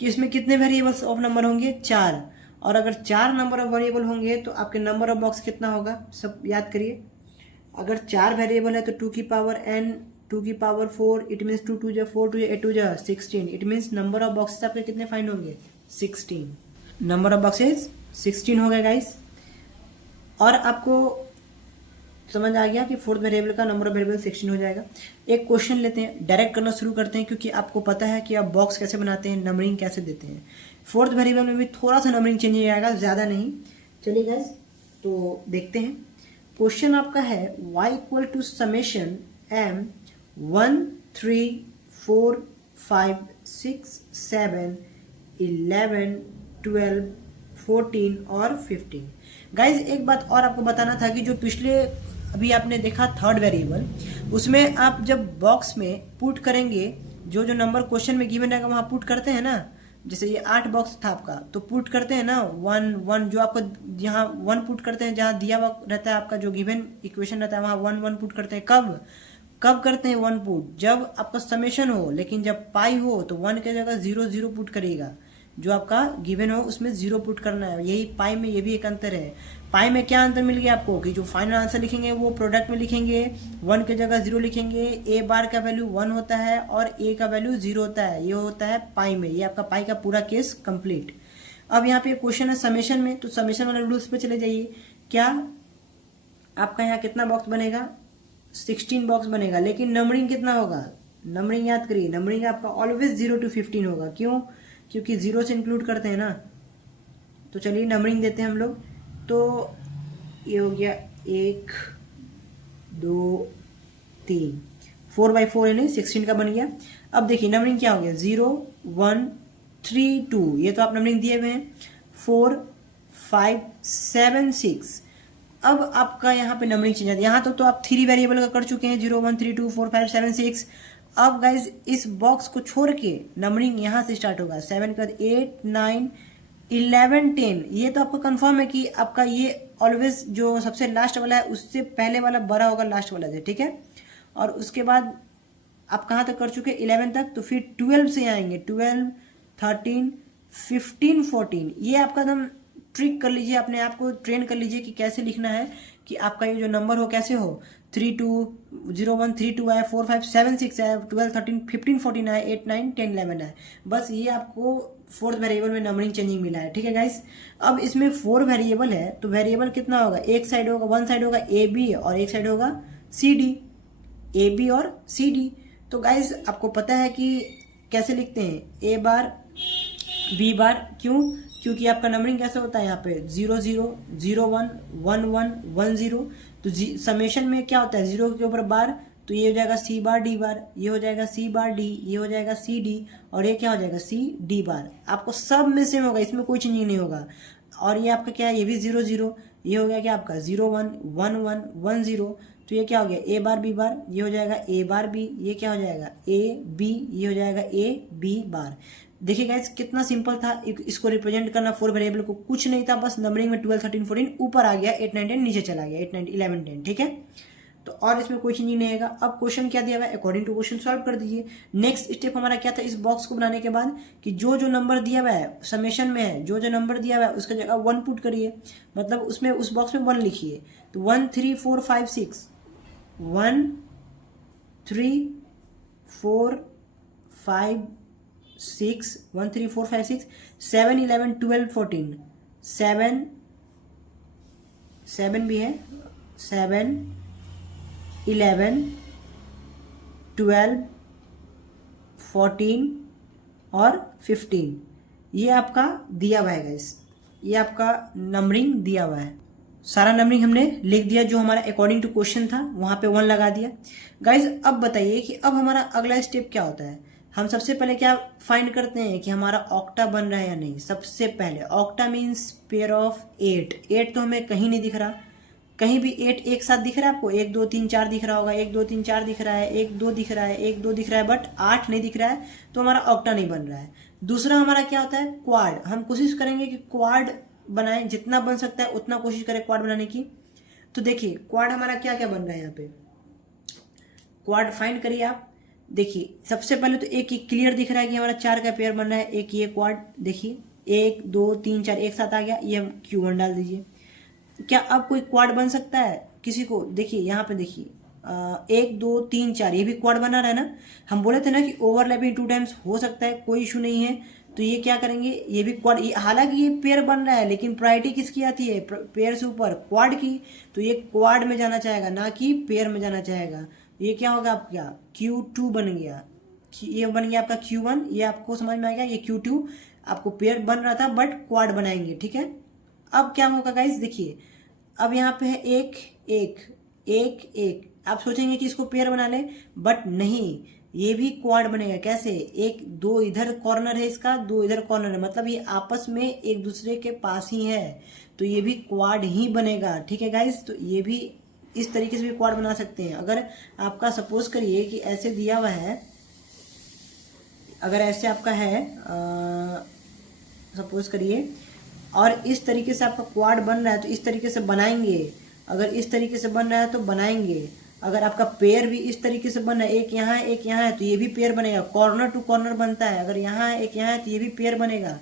कि इसमें कितने वेरिएबल्स ऑफ नंबर होंगे, 4। और अगर 4 नंबर ऑफ वेरिएबल होंगे तो आपके नंबर ऑफ बॉक्स कितना होगा, सब याद करिए। अगर 4 वेरिएबल है तो 2 की पावर n, 2 की power 4, it means 2 2 4 2 8 2 16। It means number of boxes आपके कितने फाइंड होंगे, 16। नंबर ऑफ बॉक्सेस 16 हो गए गाइस। और आपको समझ आ गया कि 4th वेरिएबल का नंबर ऑफ वेरिएबल 16 हो जाएगा। एक क्वेश्चन लेते हैं, डायरेक्ट करना शुरू करते हैं, क्योंकि आपको पता है कि आप बॉक्स कैसे बनाते हैं, नंबरिंग कैसे देते हैं। 4th वेरिएबल में भी थोड़ा सा नंबरिंग चेंज हो जाएगा, ज़्यादा नहीं। चलिए गाइस तो देखते हैं। क्वेश्चन आपका है y equal to summation m 1 3 4 5 6 7 11 12 14 और 15। गाइज एक बात और आपको बताना था कि जो पिछले अभी आपने देखा 3rd वेरिएबल, उसमें आप जब बॉक्स में पुट करेंगे, जो जो नंबर क्वेश्चन में गिवन रहेगा वहाँ पुट करते हैं ना। जैसे ये 8 बॉक्स था आपका, तो पुट करते हैं ना 1 1, जो आपको यहाँ 1 पुट करते हैं, जहाँ दिया हुआ रहता है आपका जो गिवन इक्वेशन रहता है वहाँ 1 1 पुट करते हैं। कब करते हैं 1 पुट, जब आपका समेशन हो। लेकिन जब पाई हो तो 1 की जगह 0 0 पुट करिएगा, जो आपका गिवन हो उसमें 0 पुट करना है। यही पाई में ये भी एक अंतर है। पाई में क्या अंतर मिल गया आपको कि जो फाइनल आंसर लिखेंगे वो प्रोडक्ट में लिखेंगे, 1 की जगह 0 लिखेंगे, ए बार का वैल्यू 1 होता है और ए का वैल्यू 0 होता है। ये होता है पाई में। ये आपका पाई का पूरा केस कंप्लीट। अब यहाँ पे क्वेश्चन है समेशन में, तो समेशन वाले रूल्स पे चले जाइए। क्या आपका यहाँ कितना बॉक्स बनेगा, 16 बॉक्स बनेगा, लेकिन नंबरिंग कितना होगा, नंबरिंग याद करिए, नंबरिंग आपका ऑलवेज 0 to 15 होगा। क्यों, क्योंकि 0 से इंक्लूड करते हैं ना। तो चलिए नंबरिंग देते हैं हम लोग। तो ये हो गया 1 2 3, 4/4 यानी 16 का बन गया। अब देखिए नंबरिंग क्या हो गया, 0 1 3 2, ये तो आप नंबरिंग दिए हुए हैं, 4 5 7 6। अब आपका यहाँ पे नंबरिंग चेंज है। यहाँ तो आप 3 वेरिएबल का कर चुके हैं, 0 1 3 2 4 5 7 6। अब गाइज इस बॉक्स को छोड़ के नंबरिंग यहाँ से स्टार्ट होगा, 7 के बाद 8 9 11 10। ये तो आपको कंफर्म है कि आपका ये ऑलवेज जो सबसे लास्ट वाला है उससे पहले वाला बड़ा होगा लास्ट वाला से, ठीक है। और उसके बाद आप कहाँ तक कर चुके, 11 तक। तो फिर 12 से आएंगे, 12 13 15 14। ये आपका एकदम ट्रिक कर लीजिए, अपने आप को ट्रेन कर लीजिए कि कैसे लिखना है कि आपका ये जो नंबर हो कैसे हो। 3 2 0 1 3 2 आए, 4 5 7 6 आए, 12 13 15 14 आए, 8 9 10 11 आए। बस ये आपको 4th वेरिएबल में नंबरिंग चेंजिंग मिला है, ठीक है गाइस। अब इसमें 4 वेरिएबल है, तो वेरिएबल कितना होगा, एक साइड होगा, वन साइड होगा ए बी और एक साइड होगा सी डी, ए बी और सी डी। तो गाइस आपको पता है कि कैसे लिखते हैं, ए बार बी बार। क्यों, क्योंकि आपका नंबरिंग कैसे होता है, यहाँ पे 0 0 0 1 1 1 1 0। तो समेशन में क्या होता है, 0 के ऊपर बार, तो ये हो जाएगा सी बार डी बार, ये हो जाएगा सी बार डी, ये हो जाएगा सी डी, और ये क्या हो जाएगा सी डी बार। आपको सब में सेम होगा, इसमें कोई चेंजिंग नहीं होगा। और ये आपका क्या है, ये भी 0 0, ये हो गया क्या आपका 0 1 1 1 1 0। तो ये क्या हो गया, ए बार बी बार, ये हो जाएगा ए बार बी, ये क्या हो जाएगा ए बी, ये हो जाएगा ए बी बार। देखिए गाइस कितना सिंपल था इसको रिप्रेजेंट करना 4 वेरिएबल को, कुछ नहीं था, बस नंबरिंग में 12 13 14 ऊपर आ गया, 8 9 10 नीचे चला गया, 8 9 11 10, ठीक है। तो और इसमें कोई चेंजिंग नहीं आएगा। अब क्वेश्चन क्या दिया हुआ है, अकॉर्डिंग टू क्वेश्चन सॉल्व कर दीजिए। नेक्स्ट स्टेप हमारा क्या था, इस बॉक्स को बनाने के बाद कि जो जो नंबर दिया हुआ है समेशन में है, जो जो नंबर दिया हुआ है उसका जगह 1 पुट करिए, मतलब उसमें उस बॉक्स में 1 लिखिए। तो 1 3 4 5 6, 1 3 4 5 6 1 3 4 5 6 7 11 12 14 7 भी है, 7 11 12 14 और 15 ये आपका दिया हुआ है गाइस, ये आपका नंबरिंग दिया हुआ है। सारा नंबरिंग हमने लिख दिया, जो हमारा अकॉर्डिंग टू क्वेश्चन था वहाँ पे 1 लगा दिया। गाइस अब बताइए कि अब हमारा अगला स्टेप क्या होता है। हम सबसे पहले क्या फाइंड करते हैं कि हमारा ऑक्टा बन रहा है या नहीं। सबसे पहले ऑक्टा मीन्स पेयर ऑफ 8। 8 तो हमें कहीं नहीं दिख रहा, कहीं भी 8 एक साथ दिख रहा है आपको? 1 2 3 4 दिख रहा होगा, 1 2 3 4 दिख रहा है, 1 2 दिख रहा है, 1 2 दिख रहा है, बट 8 नहीं दिख रहा है, तो हमारा ऑक्टा नहीं बन रहा है। दूसरा हमारा क्या होता है, क्वाड। हम कोशिश करेंगे कि क्वाड बनाएं, जितना बन सकता है उतना कोशिश करें क्वाड बनाने की। तो देखिए क्वाड हमारा क्या क्या बन रहा है यहाँ पे, क्वाड फाइंड करिए आप। देखिए सबसे पहले तो एक क्लियर दिख रहा है कि हमारा 4 का पेयर बन रहा है। एक ये क्वाड देखिए 1 2 3 4 एक साथ आ गया, ये हम Q1 डाल दीजिए। क्या अब कोई क्वाड बन सकता है किसी को? देखिए यहाँ पे देखिए 1 2 3 4 ये भी क्वाड बना रहा है ना। हम बोले थे ना कि ओवरलैपिंग 2 टाइम्स हो सकता है, कोई इशू नहीं है। तो ये क्या करेंगे, ये भी क्वाड, हालांकि ये पेयर बन रहा है लेकिन प्रायोरिटी किसकी आती है, पेयर से ऊपर क्वाड की। तो ये क्वाड में जाना चाहेगा ना कि पेयर में जाना चाहेगा। ये क्या होगा आपका Q2 बन गया, ये बन गया आपका Q1। ये आपको समझ में आ गया, ये Q2 आपको पेयर बन रहा था बट क्वाड बनाएंगे, ठीक है। अब क्या होगा गाइस, देखिए अब यहाँ पे है 1 1 1 1। आप सोचेंगे कि इसको पेयर बना ले, बट नहीं, ये भी क्वाड बनेगा। कैसे, 1 2 इधर कॉर्नर है इसका, 2 इधर कॉर्नर है, मतलब ये आपस में एक दूसरे के पास ही है, तो ये भी क्वाड ही बनेगा, ठीक है गाइस। तो ये भी इस तरीके से भी क्वाड बना सकते हैं। अगर आपका सपोज करिए कि ऐसे दिया हुआ है, अगर ऐसे आपका है सपोज करिए, और इस तरीके से आपका क्वाड बन रहा है तो इस तरीके से बनाएंगे। अगर इस तरीके से बन रहा है तो बनाएंगे। अगर आपका पेयर भी इस तरीके से बन रहा है, एक यहाँ है एक यहाँ है, तो ये भी पेयर बनेगा। कॉर्नर टू कॉर्नर बनता है, अगर यहाँ है एक यहाँ है तो ये भी पेयर बनेगा।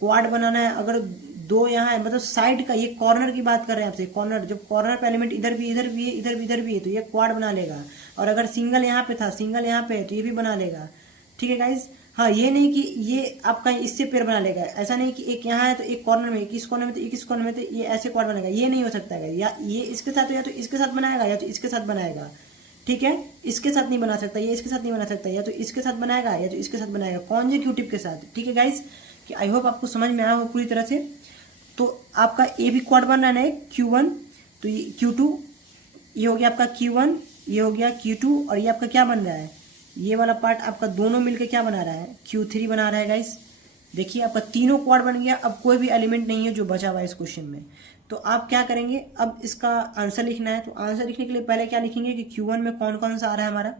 क्वाड बनाना है, अगर 2 यहाँ है, मतलब साइड का, ये कॉर्नर की बात कर रहे हैं आपसे। कॉर्नर, जब कॉर्नर पे एलिमेंट इधर भी है इधर भी इधर भी है तो ये क्वाड बना लेगा। और अगर सिंगल यहाँ पे था, सिंगल यहाँ पे है, तो ये भी बना लेगा, ठीक है गाइज। हाँ, ये नहीं कि ये आपका इससे पेयर बना लेगा, ऐसा नहीं कि एक यहाँ है तो एक कॉर्नर में, एक इस कॉर्नर में तो एक इस कॉर्नर में, तो ये ऐसे क्वाड बनेगा, ये नहीं हो सकता है। या ये इसके साथ, या तो इसके साथ बनाएगा या तो इसके साथ बनाएगा, ठीक है। इसके साथ नहीं बना सकता, ये इसके साथ नहीं बना सकता, या तो इसके साथ बनाएगा या तो इसके साथ बनाएगा, कॉन्जिक्यूटिव के साथ, ठीक है गाइज। कि आई होप आपको समझ में आया हो पूरी तरह से। तो आपका ए भी क्वाड बन रहा है Q1, तो ये Q2, ये हो गया आपका Q1, ये हो गया Q2, और ये आपका क्या बन रहा है, ये वाला पार्ट आपका दोनों मिलके क्या बना रहा है, Q3 बना रहा है गाइस। देखिए आपका तीनों क्वाड बन गया। अब कोई भी एलिमेंट नहीं है जो बचा हुआ है इस क्वेश्चन में, तो आप क्या करेंगे, अब इसका आंसर लिखना है। तो आंसर लिखने के लिए पहले क्या लिखेंगे कि Q1 में कौन कौन सा आ रहा है हमारा।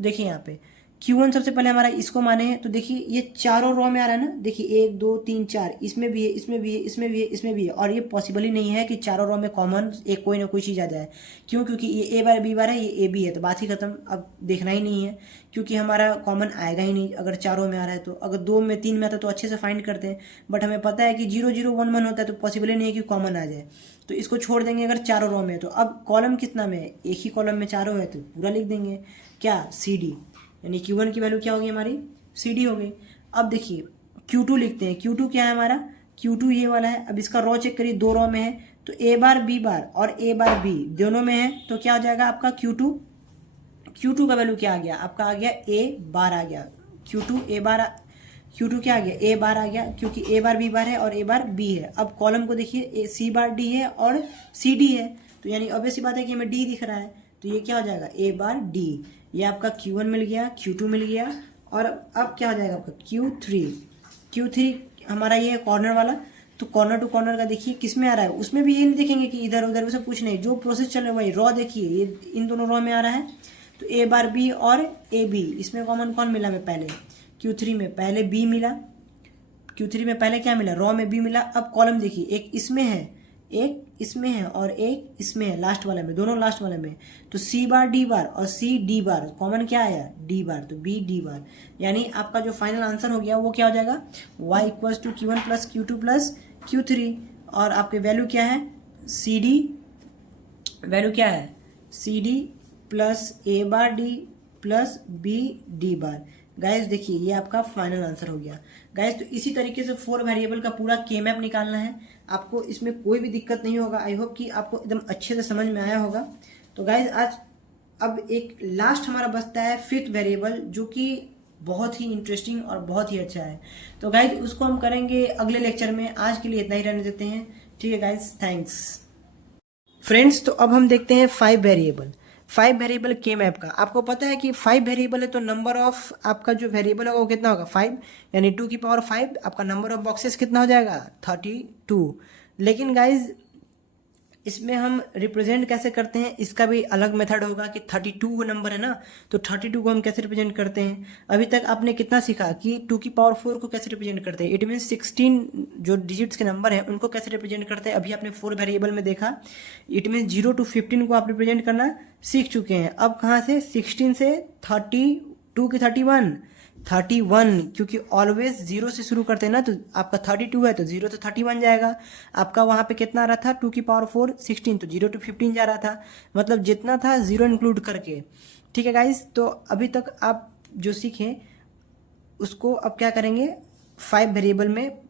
देखिए यहाँ पे Q1 सबसे पहले हमारा इसको माने हैं, तो देखिए ये चारों रो में आ रहा है ना। देखिए 1 2 3 4, इसमें भी है, इसमें भी है, इसमें भी है, इसमें भी है, और ये पॉसिबल ही नहीं है कि चारों रो में कॉमन एक कोई ना कोई चीज़ आ जाए। क्यों? क्योंकि ये ए बार बी बार है, ये ए बी है, तो बात ही खत्म। अब देखना ही नहीं है क्योंकि हमारा कॉमन आएगा ही नहीं अगर चारों में आ रहा है। तो अगर 2 में 3 में आता तो अच्छे से फाइंड करते हैं, बट हमें पता है कि 0 0 1 1 होता है, तो पॉसिबल ही नहीं है कि कॉमन आ जाए। तो इसको छोड़ देंगे अगर चारों रो में। तो अब कॉलम कितना में है, एक ही कॉलम में चारों है, तो पूरा लिख देंगे क्या, CD, यानी Q1 की वैल्यू क्या होगी हमारी, CD हो गई। अब देखिए Q2 लिखते हैं। Q2 क्या है हमारा, Q2 ये वाला है। अब इसका रो चेक करिए, 2 रो में है, तो A बार B बार और A बार B दोनों में है, तो क्या हो जाएगा आपका Q2 का वैल्यू क्या आ गया आपका, आ गया A बार आ गया। Q2 क्या आ गया, A बार आ गया, क्योंकि A बार B बार है और A बार B है। अब कॉलम को देखिए, C बार D है और CD है, तो यानी ऑब्वियस सी बात है कि हमें D दिख रहा है, तो ये क्या हो जाएगा, A बार D। ये आपका Q1 मिल गया, Q2 मिल गया, और अब क्या हो जाएगा आपका Q3 हमारा ये कॉर्नर वाला। तो कॉर्नर टू कॉर्नर का देखिए किस में आ रहा है, उसमें भी ये नहीं देखेंगे कि इधर उधर, उसे कुछ नहीं, जो प्रोसेस चल रहा है वही। रॉ देखिए, ये इन दोनों रॉ में आ रहा है, तो A बार B और AB, इसमें कॉमन कौन मिला हमें, पहले Q3 में पहले B मिला, Q3 में पहले क्या मिला, रॉ में B मिला। अब कॉलम देखिए, एक इसमें है, एक इसमें है और एक इसमें है, लास्ट वाले में, दोनों लास्ट वाले में। तो C बार D बार और C D बार, कॉमन क्या आया, D बार, तो B D बार। यानी आपका जो फाइनल आंसर हो गया वो क्या हो जाएगा, y = Q1 + Q2 + Q3। और आपके वैल्यू क्या है, CD, वैल्यू क्या है, CD + A bar D + B D bar. Guys देखिए ये आपका फाइनल आंसर हो गया गाइस। तो इसी तरीके से 4 वेरिएबल का पूरा के मैप निकालना है आपको, इसमें कोई भी दिक्कत नहीं होगा। आई होप कि आपको एकदम अच्छे से समझ में आया होगा। तो गाइस आज अब एक लास्ट हमारा बचता है 5th वेरिएबल, जो कि बहुत ही इंटरेस्टिंग और बहुत ही अच्छा है। तो गाइज उसको हम करेंगे अगले लेक्चर में, आज के लिए इतना ही रहने देते हैं। ठीक है गाइज, थैंक्स फ्रेंड्स। तो अब हम देखते हैं 5 वेरिएबल के मैप का। आपको पता है कि 5 वेरिएबल है तो नंबर ऑफ आपका जो वेरिएबल होगा वो कितना होगा 5, यानी 2 की पावर 5, आपका नंबर ऑफ बॉक्सेस कितना हो जाएगा 32। लेकिन गाइज इसमें हम रिप्रेजेंट कैसे करते हैं, इसका भी अलग मेथड होगा कि 32 नंबर है ना, तो 32 को हम कैसे रिप्रेजेंट करते हैं। अभी तक आपने कितना सीखा कि 2 की पावर 4 को कैसे रिप्रेजेंट करते हैं, इट मीन 16 जो डिजिट्स के नंबर हैं उनको कैसे रिप्रेजेंट करते हैं। अभी आपने 4 वेरिएबल में देखा, इट मीन 0 to 15 को आप रिप्रेजेंट करना सीख चुके हैं। अब कहाँ से 16 से 32 की 31, क्योंकि ऑलवेज 0 से शुरू करते हैं ना, तो आपका 32 है तो 0 से 31 जाएगा। आपका वहाँ पे कितना आ रहा था 2 की पावर 4 16, तो 0 to 15 जा रहा था, मतलब जितना था 0 इंक्लूड करके। ठीक है गाइज, तो अभी तक आप जो सीखें उसको अब क्या करेंगे 5 वेरिएबल में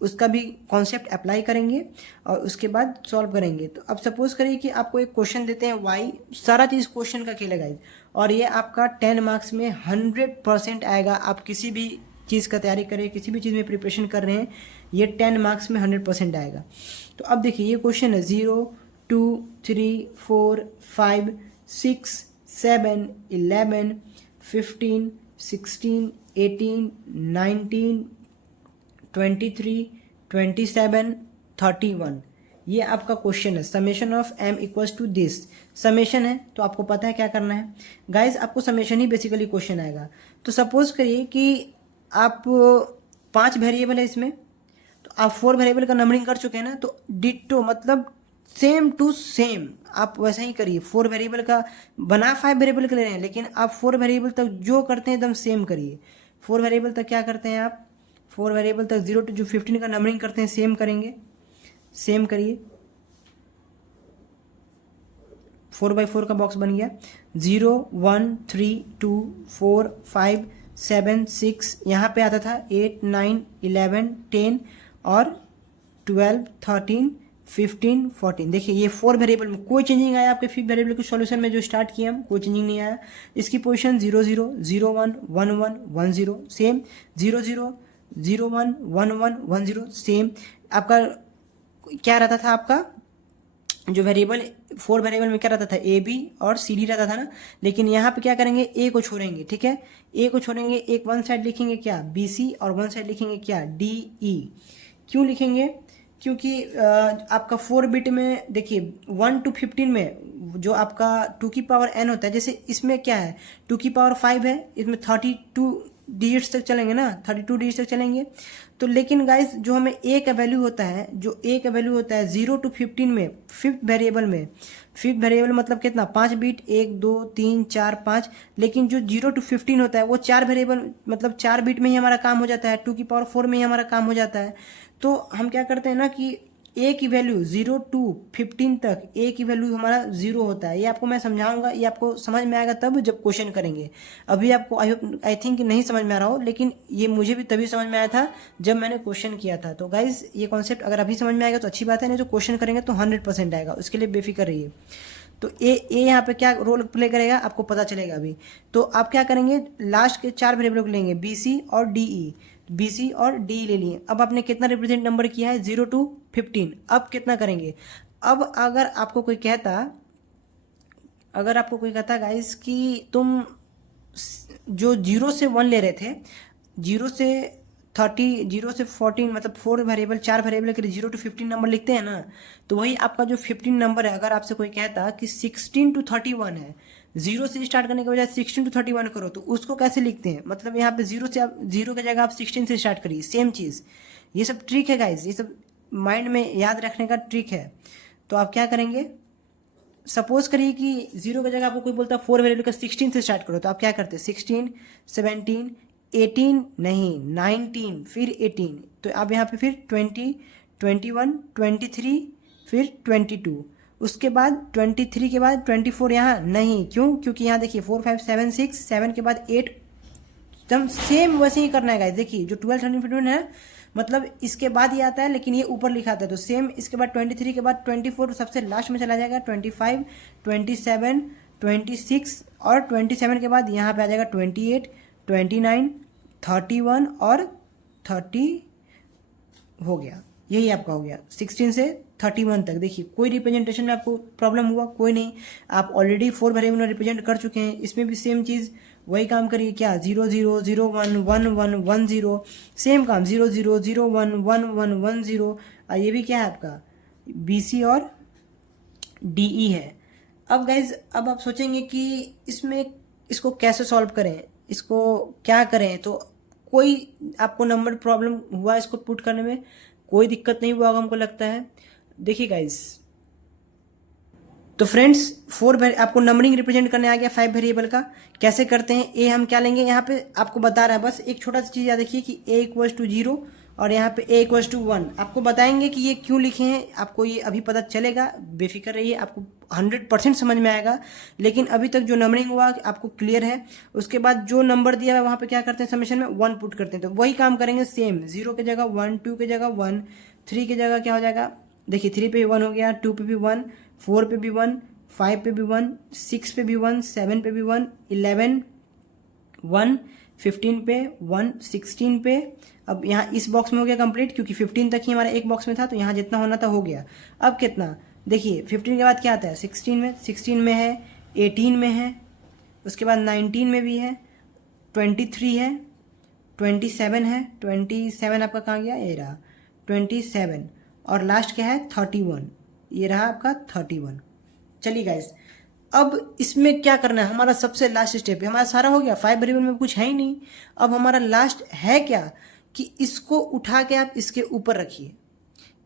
उसका भी कॉन्सेप्ट अप्लाई करेंगे और उसके बाद सॉल्व करेंगे। तो अब सपोज करिए कि आपको एक क्वेश्चन देते हैं वाई, सारा चीज़ क्वेश्चन का खेल है गाइज, और ये आपका 10 मार्क्स में 100% आएगा। आप किसी भी चीज़ का तैयारी करें, किसी भी चीज़ में प्रिपरेशन कर रहे हैं, ये 10 मार्क्स में 100% आएगा। तो अब देखिए ये क्वेश्चन है 0 2 3 4 5 6 7 11 15 16 18 19 23 27 31, ये आपका क्वेश्चन है। Summation of m equals to this, summation है तो आपको पता है क्या करना है गाइज, आपको समेशन ही बेसिकली क्वेश्चन आएगा। तो सपोज करिए कि आप 5 वेरिएबल है इसमें, तो आप 4 वेरिएबल का नंबरिंग कर चुके हैं ना, तो डिट्टो मतलब सेम टू सेम आप वैसा ही करिए। 4 वेरिएबल का बना 5 वेरिएबल के ले रहे हैं, लेकिन आप 4 वेरिएबल तक जो करते हैं एकदम सेम करिए। 4 वेरिएबल तक क्या करते हैं आप, 4 वेरिएबल तक 0 to 15 का नंबरिंग करते हैं, सेम करेंगे, सेम करिए। 4x4 का बॉक्स बन गया, 0 1 3 2 4 5 7 6, यहाँ पे आता था 8 9 11 10 और 12 13 15 14। देखिए ये 4 वेरिएबल में कोई चेंजिंग आया आपके 5 वेरिएबल के सॉल्यूशन में जो स्टार्ट किया हम, कोई चेंजिंग नहीं आया। इसकी पोजीशन 0 0 0 1 1 1 1 0 सेम, 0 0 0 1 1 1 1 0 सेम। आपका क्या रहता था, आपका जो वेरिएबल 4 वेरिएबल में क्या रहता था ए बी और सी डी रहता था ना, लेकिन यहाँ पे क्या करेंगे ए को छोड़ेंगे। ठीक है, ए को छोड़ेंगे, एक वन साइड लिखेंगे क्या बी सी और वन साइड लिखेंगे क्या डी ई। क्यों लिखेंगे, क्योंकि आपका 4 बिट में देखिए 1 to 15 में जो आपका 2 की पावर n होता है, जैसे इसमें क्या है 2 की पावर 5 है, इसमें 32 डिजिट्स तक चलेंगे ना, 32 डिजिट्स तक चलेंगे। तो लेकिन गाइस जो हमें ए का वैल्यू होता है, जो ए का वैल्यू होता है 0 to 15 में, फिफ्थ वेरिएबल में, फिफ्थ वेरिएबल मतलब कितना 5 बिट, 1 2 3 4 5, लेकिन जो 0 to 15 होता है वो 4 वेरिएबल मतलब 4 बिट में ही हमारा काम हो जाता है, 2 की पावर 4 में ही हमारा काम हो जाता है। तो हम क्या करते हैं ना कि ए की वैल्यू 0 to 15 तक ए की वैल्यू हमारा 0 होता है। ये आपको मैं समझाऊंगा, ये आपको समझ में आएगा तब जब क्वेश्चन करेंगे। अभी आपको आई थिंक नहीं समझ में आ रहा हो, लेकिन ये मुझे भी तभी समझ में आया था जब मैंने क्वेश्चन किया था। तो गाइज ये कॉन्सेप्ट अगर अभी समझ में आएगा तो अच्छी बात है, नहीं तो क्वेश्चन करेंगे तो 100% आएगा, उसके लिए बेफिक्र रहिए। तो ए यहाँ पे क्या रोल प्ले करेगा आपको पता चलेगा अभी। तो आप क्या करेंगे, लास्ट के 4 वेरिएबल को लेंगे बी सी और डी ई, बी सी और डी ले लिए। अब आपने कितना रिप्रेजेंट नंबर किया है 0 to 15। अब कितना करेंगे, अब अगर आपको कोई कहता गाइस कि तुम जो 0 से 1 ले रहे थे, 0 से 30 0 से 14 मतलब 4 वेरिएबल 4 वेरिएबल के लिए 0 to 15 नंबर लिखते हैं ना, तो वही आपका जो 15 नंबर है। अगर आपसे कोई कहता कि 16 to 31 है, 0 से स्टार्ट करने के बजाय 16 to 31 करो, तो उसको कैसे लिखते हैं, मतलब यहाँ पे 0 से आप 0 की जगह आप 16 से स्टार्ट करिए, सेम चीज़। ये सब ट्रिक है गाइज, ये सब माइंड में याद रखने का ट्रिक है। तो आप क्या करेंगे, सपोज करिए कि 0 की जगह आपको कोई बोलता है 4 वेरिएबल का 16 से स्टार्ट करो, तो आप क्या करते हैं 16 17 18 नहीं 19 फिर 18, तो आप यहाँ पे फिर 20 21 23 फिर 22, उसके बाद 23 के बाद 24 यहाँ नहीं, क्यों, क्योंकि यहाँ देखिए 4 5 7 6 7 के बाद 8, एकदम सेम वैसे ही करना है गाइस। देखिए जो 12 13 15 है मतलब इसके बाद ये आता है, लेकिन ये ऊपर लिखा आता है, तो सेम इसके बाद 23 के बाद 24 सबसे लास्ट में चला जाएगा, 25 27 26 और 27 के बाद यहाँ पे आ जाएगा 28 29, 31 और 30 हो गया। यही आपका हो गया 16 से 31 तक। देखिए कोई रिप्रेजेंटेशन में आपको प्रॉब्लम हुआ? कोई नहीं, आप ऑलरेडी 4 वेरिएबल में रिप्रेजेंट कर चुके हैं। इसमें भी सेम चीज़ वही काम करिए। क्या 0 0 0 1 1 1 1 0, सेम काम 0 0 0 1 1 1 1 0। ये भी क्या है आपका BC और DE है। अब गाइज अब आप सोचेंगे कि इसमें इसको कैसे सॉल्व करें, इसको क्या करें। तो कोई आपको नंबर प्रॉब्लम हुआ इसको पुट करने में? कोई दिक्कत नहीं हुआ हमको लगता है। देखिए गाइज, तो फ्रेंड्स 4 आपको नंबरिंग रिप्रेजेंट करने आ गया 5 वेरिएबल का। कैसे करते हैं? ए हम क्या लेंगे, यहाँ पे आपको बता रहा है बस एक छोटा सा चीज़ याद रखिए कि A इक्वल्स टू 0 और यहाँ पे A इक्वल्स टू 1। आपको बताएंगे कि ये क्यों लिखे हैं, आपको ये अभी पता चलेगा, बेफिक्र रहिए, आपको 100% समझ में आएगा। लेकिन अभी तक जो नंबरिंग हुआ आपको क्लियर है। उसके बाद जो नंबर दिया है वहाँ पे क्या करते हैं, समेशन में 1 पुट करते हैं। तो वही काम करेंगे सेम, 0 की जगह 1, 2 की जगह 1, 3 की जगह क्या हो जाएगा, देखिए 3 पे 1 हो गया, 2 पे भी 1, 4 पे भी 1, 5 पे भी 1, 6 पे भी 1, 7 पे भी 1, 11 1, 15 पे 1, 16 पे। अब यहाँ इस बॉक्स में हो गया कंप्लीट, क्योंकि 15 तक ही हमारा एक बॉक्स में था, तो यहाँ जितना होना था हो गया। अब कितना, देखिए 15 के बाद क्या आता है, 16 में है, 18 में है, उसके बाद 19 में भी है, 23 है, 27 है, 27 आपका कहाँ गया, ये रहा 27, और लास्ट क्या है 31, ये रहा आपका 31। चलिए गाइस, अब इसमें क्या करना है, हमारा सबसे लास्ट स्टेप है, हमारा सारा हो गया, 5 वेरिएबल में कुछ है ही नहीं। अब हमारा लास्ट है क्या कि इसको उठा के आप इसके ऊपर रखिए,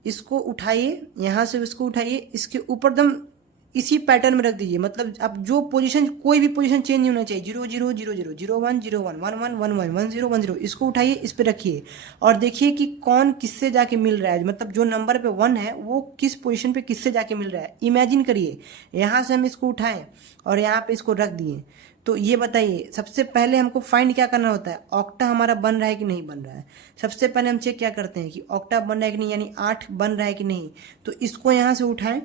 इसको उठाइए, यहाँ से इसको उठाइए, इसके ऊपर दम इसी पैटर्न में रख दीजिए। मतलब आप जो पोजीशन, कोई भी पोजीशन चेंज नहीं होना चाहिए। 0 0 0 0 0 1 0 1 1 1 1 1 1 0 1 0, इसको उठाइए, इस पे रखिए और देखिए कि कौन किससे जाके मिल रहा है। मतलब जो नंबर पे 1 है वो किस पोजीशन पे किससे जाके मिल रहा है। इमेजिन करिए यहाँ से हम इसको उठाएं और यहाँ पे इसको रख दिए, तो ये बताइए सबसे पहले हमको फाइंड क्या करना होता है, ऑक्टा हमारा बन रहा है कि नहीं बन रहा है। सबसे पहले हम चेक क्या करते हैं कि ऑक्टा बन रहा है कि नहीं, यानी 8 बन रहा है कि नहीं। तो इसको यहाँ से उठाएं,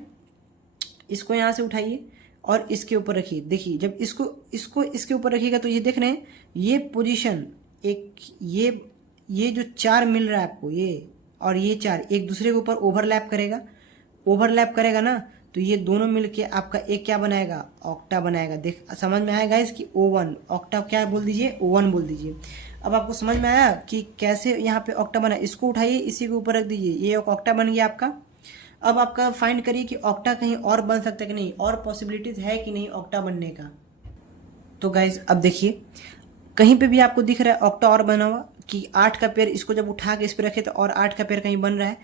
इसको यहाँ से उठाइए और इसके ऊपर रखिए। देखिए जब इसको इसके ऊपर रखिएगा तो ये देख रहे हैं ये पोजीशन एक, ये जो 4 मिल रहा है आपको, ये और ये 4 एक दूसरे के ऊपर ओवरलैप करेगा ना, तो ये दोनों मिलके आपका एक क्या बनाएगा, ऑक्टा बनाएगा। देख समझ में आएगा गाइस कि O1 ऑक्टा क्या बोल दीजिए, O1 बोल दीजिए। अब आपको समझ में आया कि कैसे यहाँ पे ऑक्टा बना। इसको उठाइए, इसी के ऊपर रख दीजिए, ये एक ऑक्टा बन गया आपका। अब आपका फाइंड करिए कि ऑक्टा कहीं और बन सकता है कि नहीं, और पॉसिबिलिटीज है कि नहीं ऑक्टा बनने का। तो गाइज अब देखिए कहीं पे भी आपको दिख रहा है ऑक्टा और बना हुआ कि 8 का पेयर, इसको जब उठा के इस पे रखे तो और 8 का पेयर कहीं बन रहा है,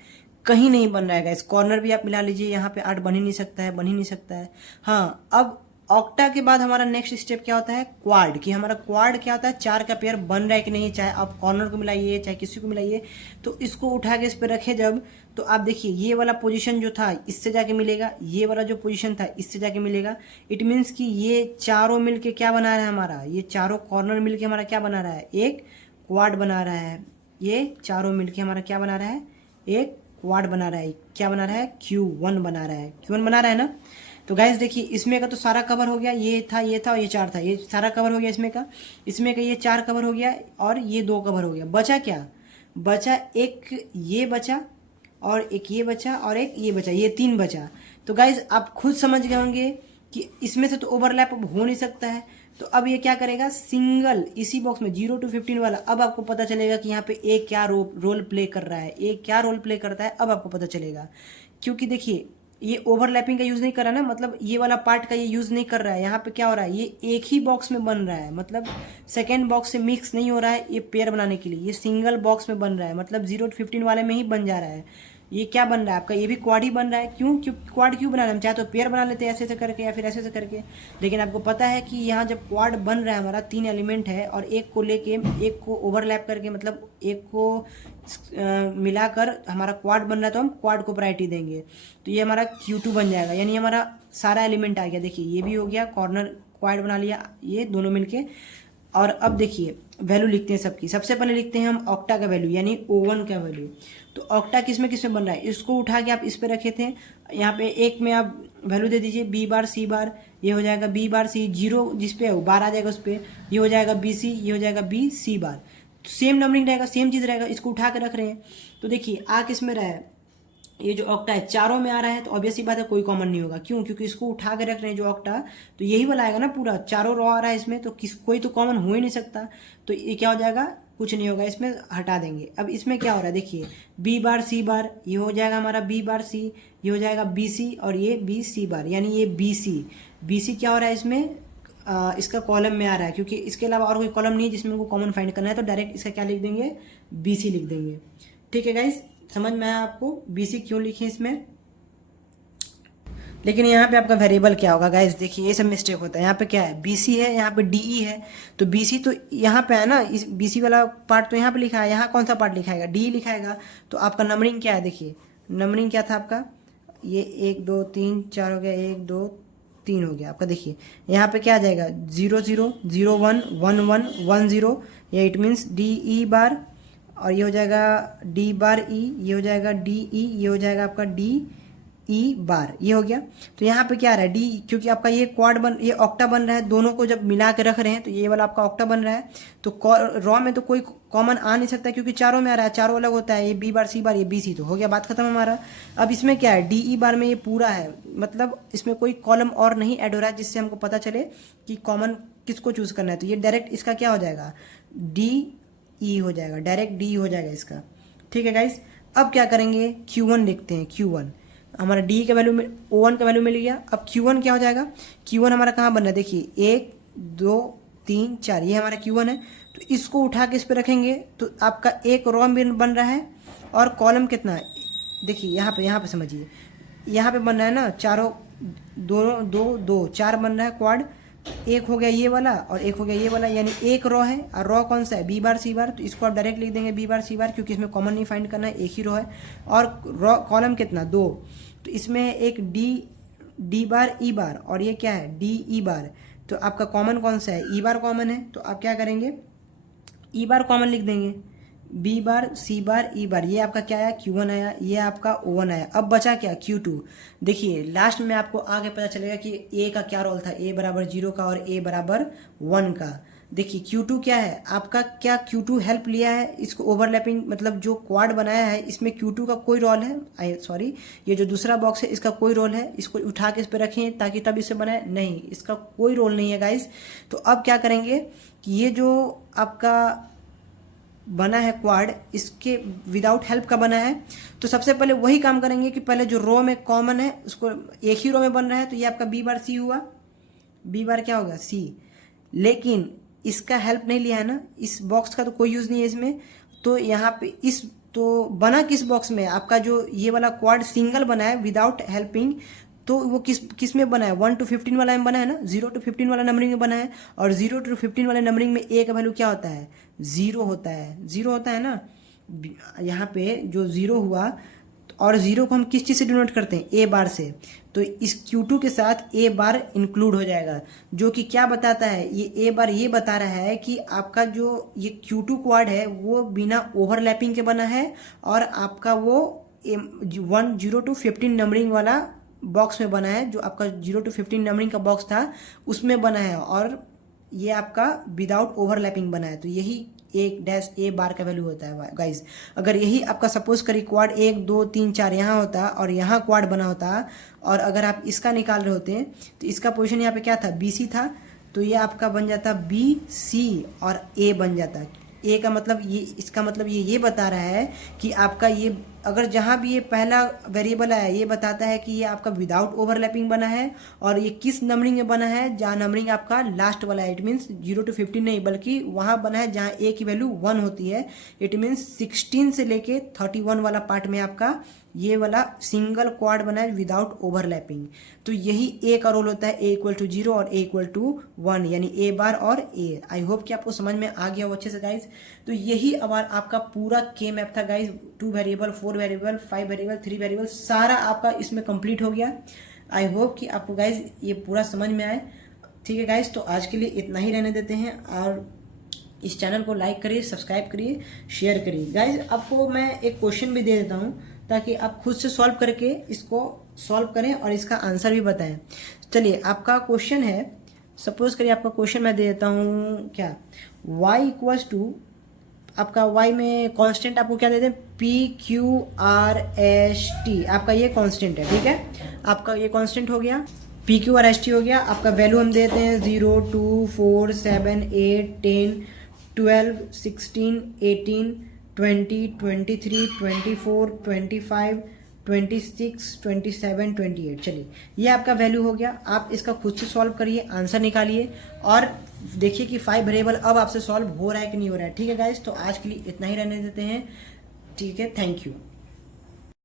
कहीं नहीं बन रहा है गाइस। कॉर्नर भी आप मिला लीजिए, यहाँ पे 8 बन ही नहीं सकता है। हाँ, अब ऑक्टा के बाद हमारा नेक्स्ट स्टेप क्या होता है, क्वाड। कि हमारा क्वाड क्या होता है, 4 का पेयर बन रहा है कि नहीं, चाहे आप कॉर्नर को मिलाइए चाहे किसी को मिलाइए। तो इसको उठा के इस पे रखे जब, तो आप देखिए ये वाला पोजीशन जो था इससे जाके मिलेगा, ये वाला जो पोजीशन था इससे जाके मिलेगा। इट मीन्स कि ये चारों मिलके क्या बना रहा है हमारा, ये चारों कॉर्नर मिलके हमारा क्या बना रहा है, एक क्वाड बना रहा है। ये चारों मिलके हमारा क्या बना रहा है, एक क्वाड बना रहा है। क्या बना रहा है, Q1 बना रहा है, Q1 बना रहा है ना। तो गाइस देखिए इसमें का तो सारा कवर हो गया, ये था और ये 4 था, ये सारा कवर हो गया इसमें का ये 4 कवर हो गया और ये 2 कवर हो गया। बचा क्या, बचा एक ये बचा और एक ये बचा और एक ये बचा, ये 3 बचा। तो गाइज आप खुद समझ गए होंगे कि इसमें से तो ओवरलैप अब हो नहीं सकता है। तो अब ये क्या करेगा, सिंगल इसी बॉक्स में 0 to 15 वाला। अब आपको पता चलेगा कि यहाँ पे ए क्या रोल प्ले कर रहा है, ए क्या रोल प्ले करता है, अब आपको पता चलेगा। क्योंकि देखिए ये ओवरलैपिंग का यूज नहीं कर रहा है ना, मतलब ये वाला पार्ट का ये यूज नहीं कर रहा है। यहाँ पे क्या हो रहा है, ये एक ही बॉक्स में बन रहा है, मतलब सेकेंड बॉक्स से मिक्स नहीं हो रहा है ये पेयर बनाने के लिए। ये सिंगल बॉक्स में बन रहा है, मतलब 0 to 15 वाले में ही बन जा रहा है। ये क्या बन रहा है आपका, ये भी क्वाड ही बन रहा है। क्यों क्वाड क्यों बना रहे हैं, हम चाहे तो पेयर बना लेते हैं ऐसे से करके या फिर ऐसे से करके। लेकिन आपको पता है कि यहाँ जब क्वाड बन रहा है हमारा 3 एलिमेंट है और एक को लेके एक को ओवरलैप करके, मतलब एक को मिलाकर हमारा क्वाड बन रहा है, तो हम क्वाड को प्रायोरिटी देंगे। तो ये हमारा Q2 बन जाएगा, यानी हमारा सारा एलिमेंट आ गया। देखिए ये भी हो गया, कॉर्नर क्वाड बना लिया ये दोनों मिलके। और अब देखिए वैल्यू लिखते हैं सबकी। सबसे पहले लिखते हैं हम ऑक्टा का वैल्यू, यानी O1 का वैल्यू। तो ऑक्टा किस में बन रहा है, इसको उठा के आप इस पे रखे थे, यहाँ पे एक में आप वैल्यू दे दीजिए बी बार सी बार, ये हो जाएगा बी बार सी, जीरो जिस पे है वो बार आ जाएगा उस पर, ये हो जाएगा बी सी, ये हो जाएगा बी सी बार। सेम नंबरिंग रहेगा, सेम चीज़ रहेगा, इसको उठा के रख रहे हैं। तो देखिए आ किस में रहा है, ये जो ऑक्टा है चारों में आ रहा है, तो ऑब्वियसली बात है कोई कॉमन नहीं होगा। क्यों? क्योंकि इसको उठा के रख रहे हैं जो ऑक्टा, तो यही वाला आएगा ना पूरा, चारों रो आ रहा है इसमें, तो कोई तो कॉमन हो ही नहीं सकता। तो ये क्या हो जाएगा, कुछ नहीं होगा, इसमें हटा देंगे। अब इसमें क्या हो रहा है देखिए, बी बार सी बार, ये हो जाएगा हमारा बी बार सी, ये हो जाएगा बी सी, और ये बी सी बार, यानी ये बी सी क्या हो रहा है इसमें, इसका कॉलम में आ रहा है, क्योंकि इसके अलावा और कोई कॉलम नहीं है जिसमें उनको कॉमन फाइंड करना है, तो डायरेक्ट इसका क्या लिख देंगे, बी सी लिख देंगे। ठीक है गाइस, समझ में आया आपको बी सी क्यों लिखे इसमें। लेकिन यहाँ पे आपका वेरिएबल क्या होगा गाइस, देखिए ये सब मिस्टेक होता है। यहाँ पे क्या है, बी सी है, यहाँ पे डी ई है, तो बी सी तो यहाँ पे है ना, इस बी सी वाला पार्ट तो यहाँ पे लिखा है, यहाँ कौन सा पार्ट लिखाएगा, डी लिखाएगा। तो आपका नंबरिंग क्या है, देखिए नंबरिंग क्या था आपका, ये 1 2 3 4 हो गया, 1 2 3 हो गया आपका। देखिए यहाँ पे क्या आ जाएगा, 0 0 0 1 1 1 1 0, ये इट मीन्स डी ई बार, और ये हो जाएगा डी बार ई, ये हो जाएगा डी ई, ये हो जाएगा आपका डी ई बार, ये हो गया। तो यहाँ पे क्या आ रहा है डी, क्योंकि आपका ये ये ऑक्टा बन रहा है, दोनों को जब मिला के रख रहे हैं तो ये वाला आपका ऑक्टा बन रहा है। तो रॉ में तो कोई कॉमन आ नहीं सकता, क्योंकि चारों में आ रहा है, चारों अलग होता है, ये बी बार सी बार, ये बी सी, तो हो गया, बात खत्म हमारा। अब इसमें क्या है, डी ई बार में ये पूरा है, मतलब इसमें कोई कॉलम और नहीं ऐड हो रहा है, जिससे हमको पता चले कि कॉमन किसको चूज करना है। तो ये डायरेक्ट इसका क्या हो जाएगा, डी ई हो जाएगा, डायरेक्ट डी हो जाएगा इसका। ठीक है गाइस, अब क्या करेंगे, Q1 लिखते हैं। Q1 हमारा डी का वैल्यू में O1 का वैल्यू मिल गया। अब Q1 क्या हो जाएगा, Q1 हमारा कहाँ बन रहा है, देखिए 1 2 3 4, ये हमारा Q1 है। तो इसको उठा के इस पे रखेंगे तो आपका एक रो बन रहा है, और कॉलम कितना है, देखिए यहाँ पे समझिए, यहाँ पे बन रहा है ना चारों, दोनों 2 2 4 बन रहा है क्वाड, एक हो गया ये वाला और एक हो गया ये वाला, यानी एक रो है, और रो कौन सा है, बी बार सी बार। तो इसको आप डायरेक्ट लिख देंगे बी बार सी बार, क्योंकि इसमें कॉमन नहीं फाइंड करना है, एक ही रो है। और रो कॉलम कितना, 2, तो इसमें एक डी बार ई बार, और ये क्या है, डी ई बार। तो आपका कॉमन कौन सा है, ई बार कॉमन है, तो आप क्या करेंगे, ई बार कॉमन लिख देंगे, बी बार सी बार ई बार, ये आपका क्या आया, Q1 आया, ये आपका O1 आया। अब बचा क्या, Q2। देखिए लास्ट में आपको आगे पता चलेगा कि ए का क्या रोल था, ए बराबर 0 का और ए बराबर 1 का। देखिए Q2 क्या है आपका, क्या Q2 हेल्प लिया है, इसको ओवरलैपिंग मतलब जो क्वाड बनाया है इसमें Q2 का कोई रोल है, सॉरी ये जो दूसरा बॉक्स है इसका कोई रोल है, इसको उठा के इस पर रखें ताकि तब इसे बनाए, नहीं इसका कोई रोल नहीं है गाइस। तो अब क्या करेंगे कि ये जो आपका बना है क्वाड, इसके विदाउट हेल्प का बना है, तो सबसे पहले वही काम करेंगे कि पहले जो रो में कॉमन है उसको, एक ही रो में बन रहा है, तो ये आपका बी बार सी हुआ, बी बार क्या होगा, सी। लेकिन इसका हेल्प नहीं लिया है ना, इस बॉक्स का तो कोई यूज़ नहीं है इसमें। तो यहाँ पे इस तो बना किस बॉक्स में, आपका जो ये वाला क्वाड सिंगल बना है विदाउट हेल्पिंग, तो वो किस में बना है, 1 to 15 वाला में बना है ना, 0 to 15 वाला नंबरिंग में बना है। और 0 to 15 वाले नंबरिंग में ए का वैल्यू क्या होता है, 0 होता है, 0 होता है ना। यहाँ पे जो 0 हुआ, और 0 को हम किस चीज़ से डिनोट करते हैं, ए बार से। तो इस Q2 के साथ ए बार इंक्लूड हो जाएगा, जो कि क्या बताता है, ये ए बार ये बता रहा है कि आपका जो ये Q2 क्वाड है वो बिना ओवरलैपिंग के बना है, और आपका वो 0 to 15 नंबरिंग वाला बॉक्स में बना है, जो आपका 0 to 15 नंबरिंग का बॉक्स था उसमें बना है, और ये आपका विदाउट ओवरलैपिंग बना है। तो यही एक डैश ए बार का वैल्यू होता है गाइज। अगर यही आपका सपोज करिए क्वाड 1 2 3 4 यहाँ होता और यहाँ क्वाड बना होता, और अगर आप इसका निकाल रहे होते तो इसका पोजीशन यहाँ पे क्या था, बी सी था, तो ये आपका बन जाता बी सी और ए बन जाता। ए का मतलब ये, इसका मतलब ये बता रहा है कि आपका ये, अगर जहाँ भी ये पहला वेरिएबल आया ये बताता है कि ये आपका विदाउट ओवरलैपिंग बना है, और ये किस नंबरिंग में बना है, जहाँ नंबरिंग आपका लास्ट वाला है, इट मीन्स 0 to 15 नहीं, बल्कि वहाँ बना है जहाँ ए की वैल्यू 1 होती है, इट मीन्स 16 से लेके 31 वाला पार्ट में आपका ये वाला सिंगल क्वाड बना है विदाउट ओवरलैपिंग। तो यही ए का रोल होता है, ए इक्वल टू 0 और ए इक्वल टू 1, यानी ए बार और ए। आई होप कि आपको समझ में आ गया हो अच्छे से गाइज। तो यही अब आपका पूरा के मैप था guys, 2 variable 4 variable 5 variable 3 variable सारा आपका इसमें कंप्लीट हो गया। आई होप कि आपको गाइज ये पूरा समझ में आए। ठीक है गाइज, तो आज के लिए इतना ही रहने देते हैं, और इस चैनल को लाइक करिए, सब्सक्राइब करिए, शेयर करिए। गाइज आपको मैं एक क्वेश्चन भी दे देता हूँ ताकि आप खुद से सॉल्व करके इसको सॉल्व करें और इसका आंसर भी बताएं। चलिए आपका क्वेश्चन है, सपोज करिए आपका क्वेश्चन मैं दे देता हूँ क्या, y इक्वल्स टू आपका y में कांस्टेंट आपको क्या देते हैं, PQRST, आपका ये कांस्टेंट है, ठीक है। आपका ये कांस्टेंट हो गया, PQRST हो गया। आपका वैल्यू हम देते हैं 0, 2, 4, 7, 8, 10, 12, 16, 18, 20, 23, 24, 25, 26, 27, 28। चलिए ये आपका वैल्यू हो गया। आप इसका खुद से सॉल्व करिए, आंसर निकालिए और देखिए कि 5 वेरिएबल अब आपसे सॉल्व हो रहा है कि नहीं हो रहा है। ठीक है गाइस, तो आज के लिए इतना ही रहने देते हैं। ठीक है, थैंक यू।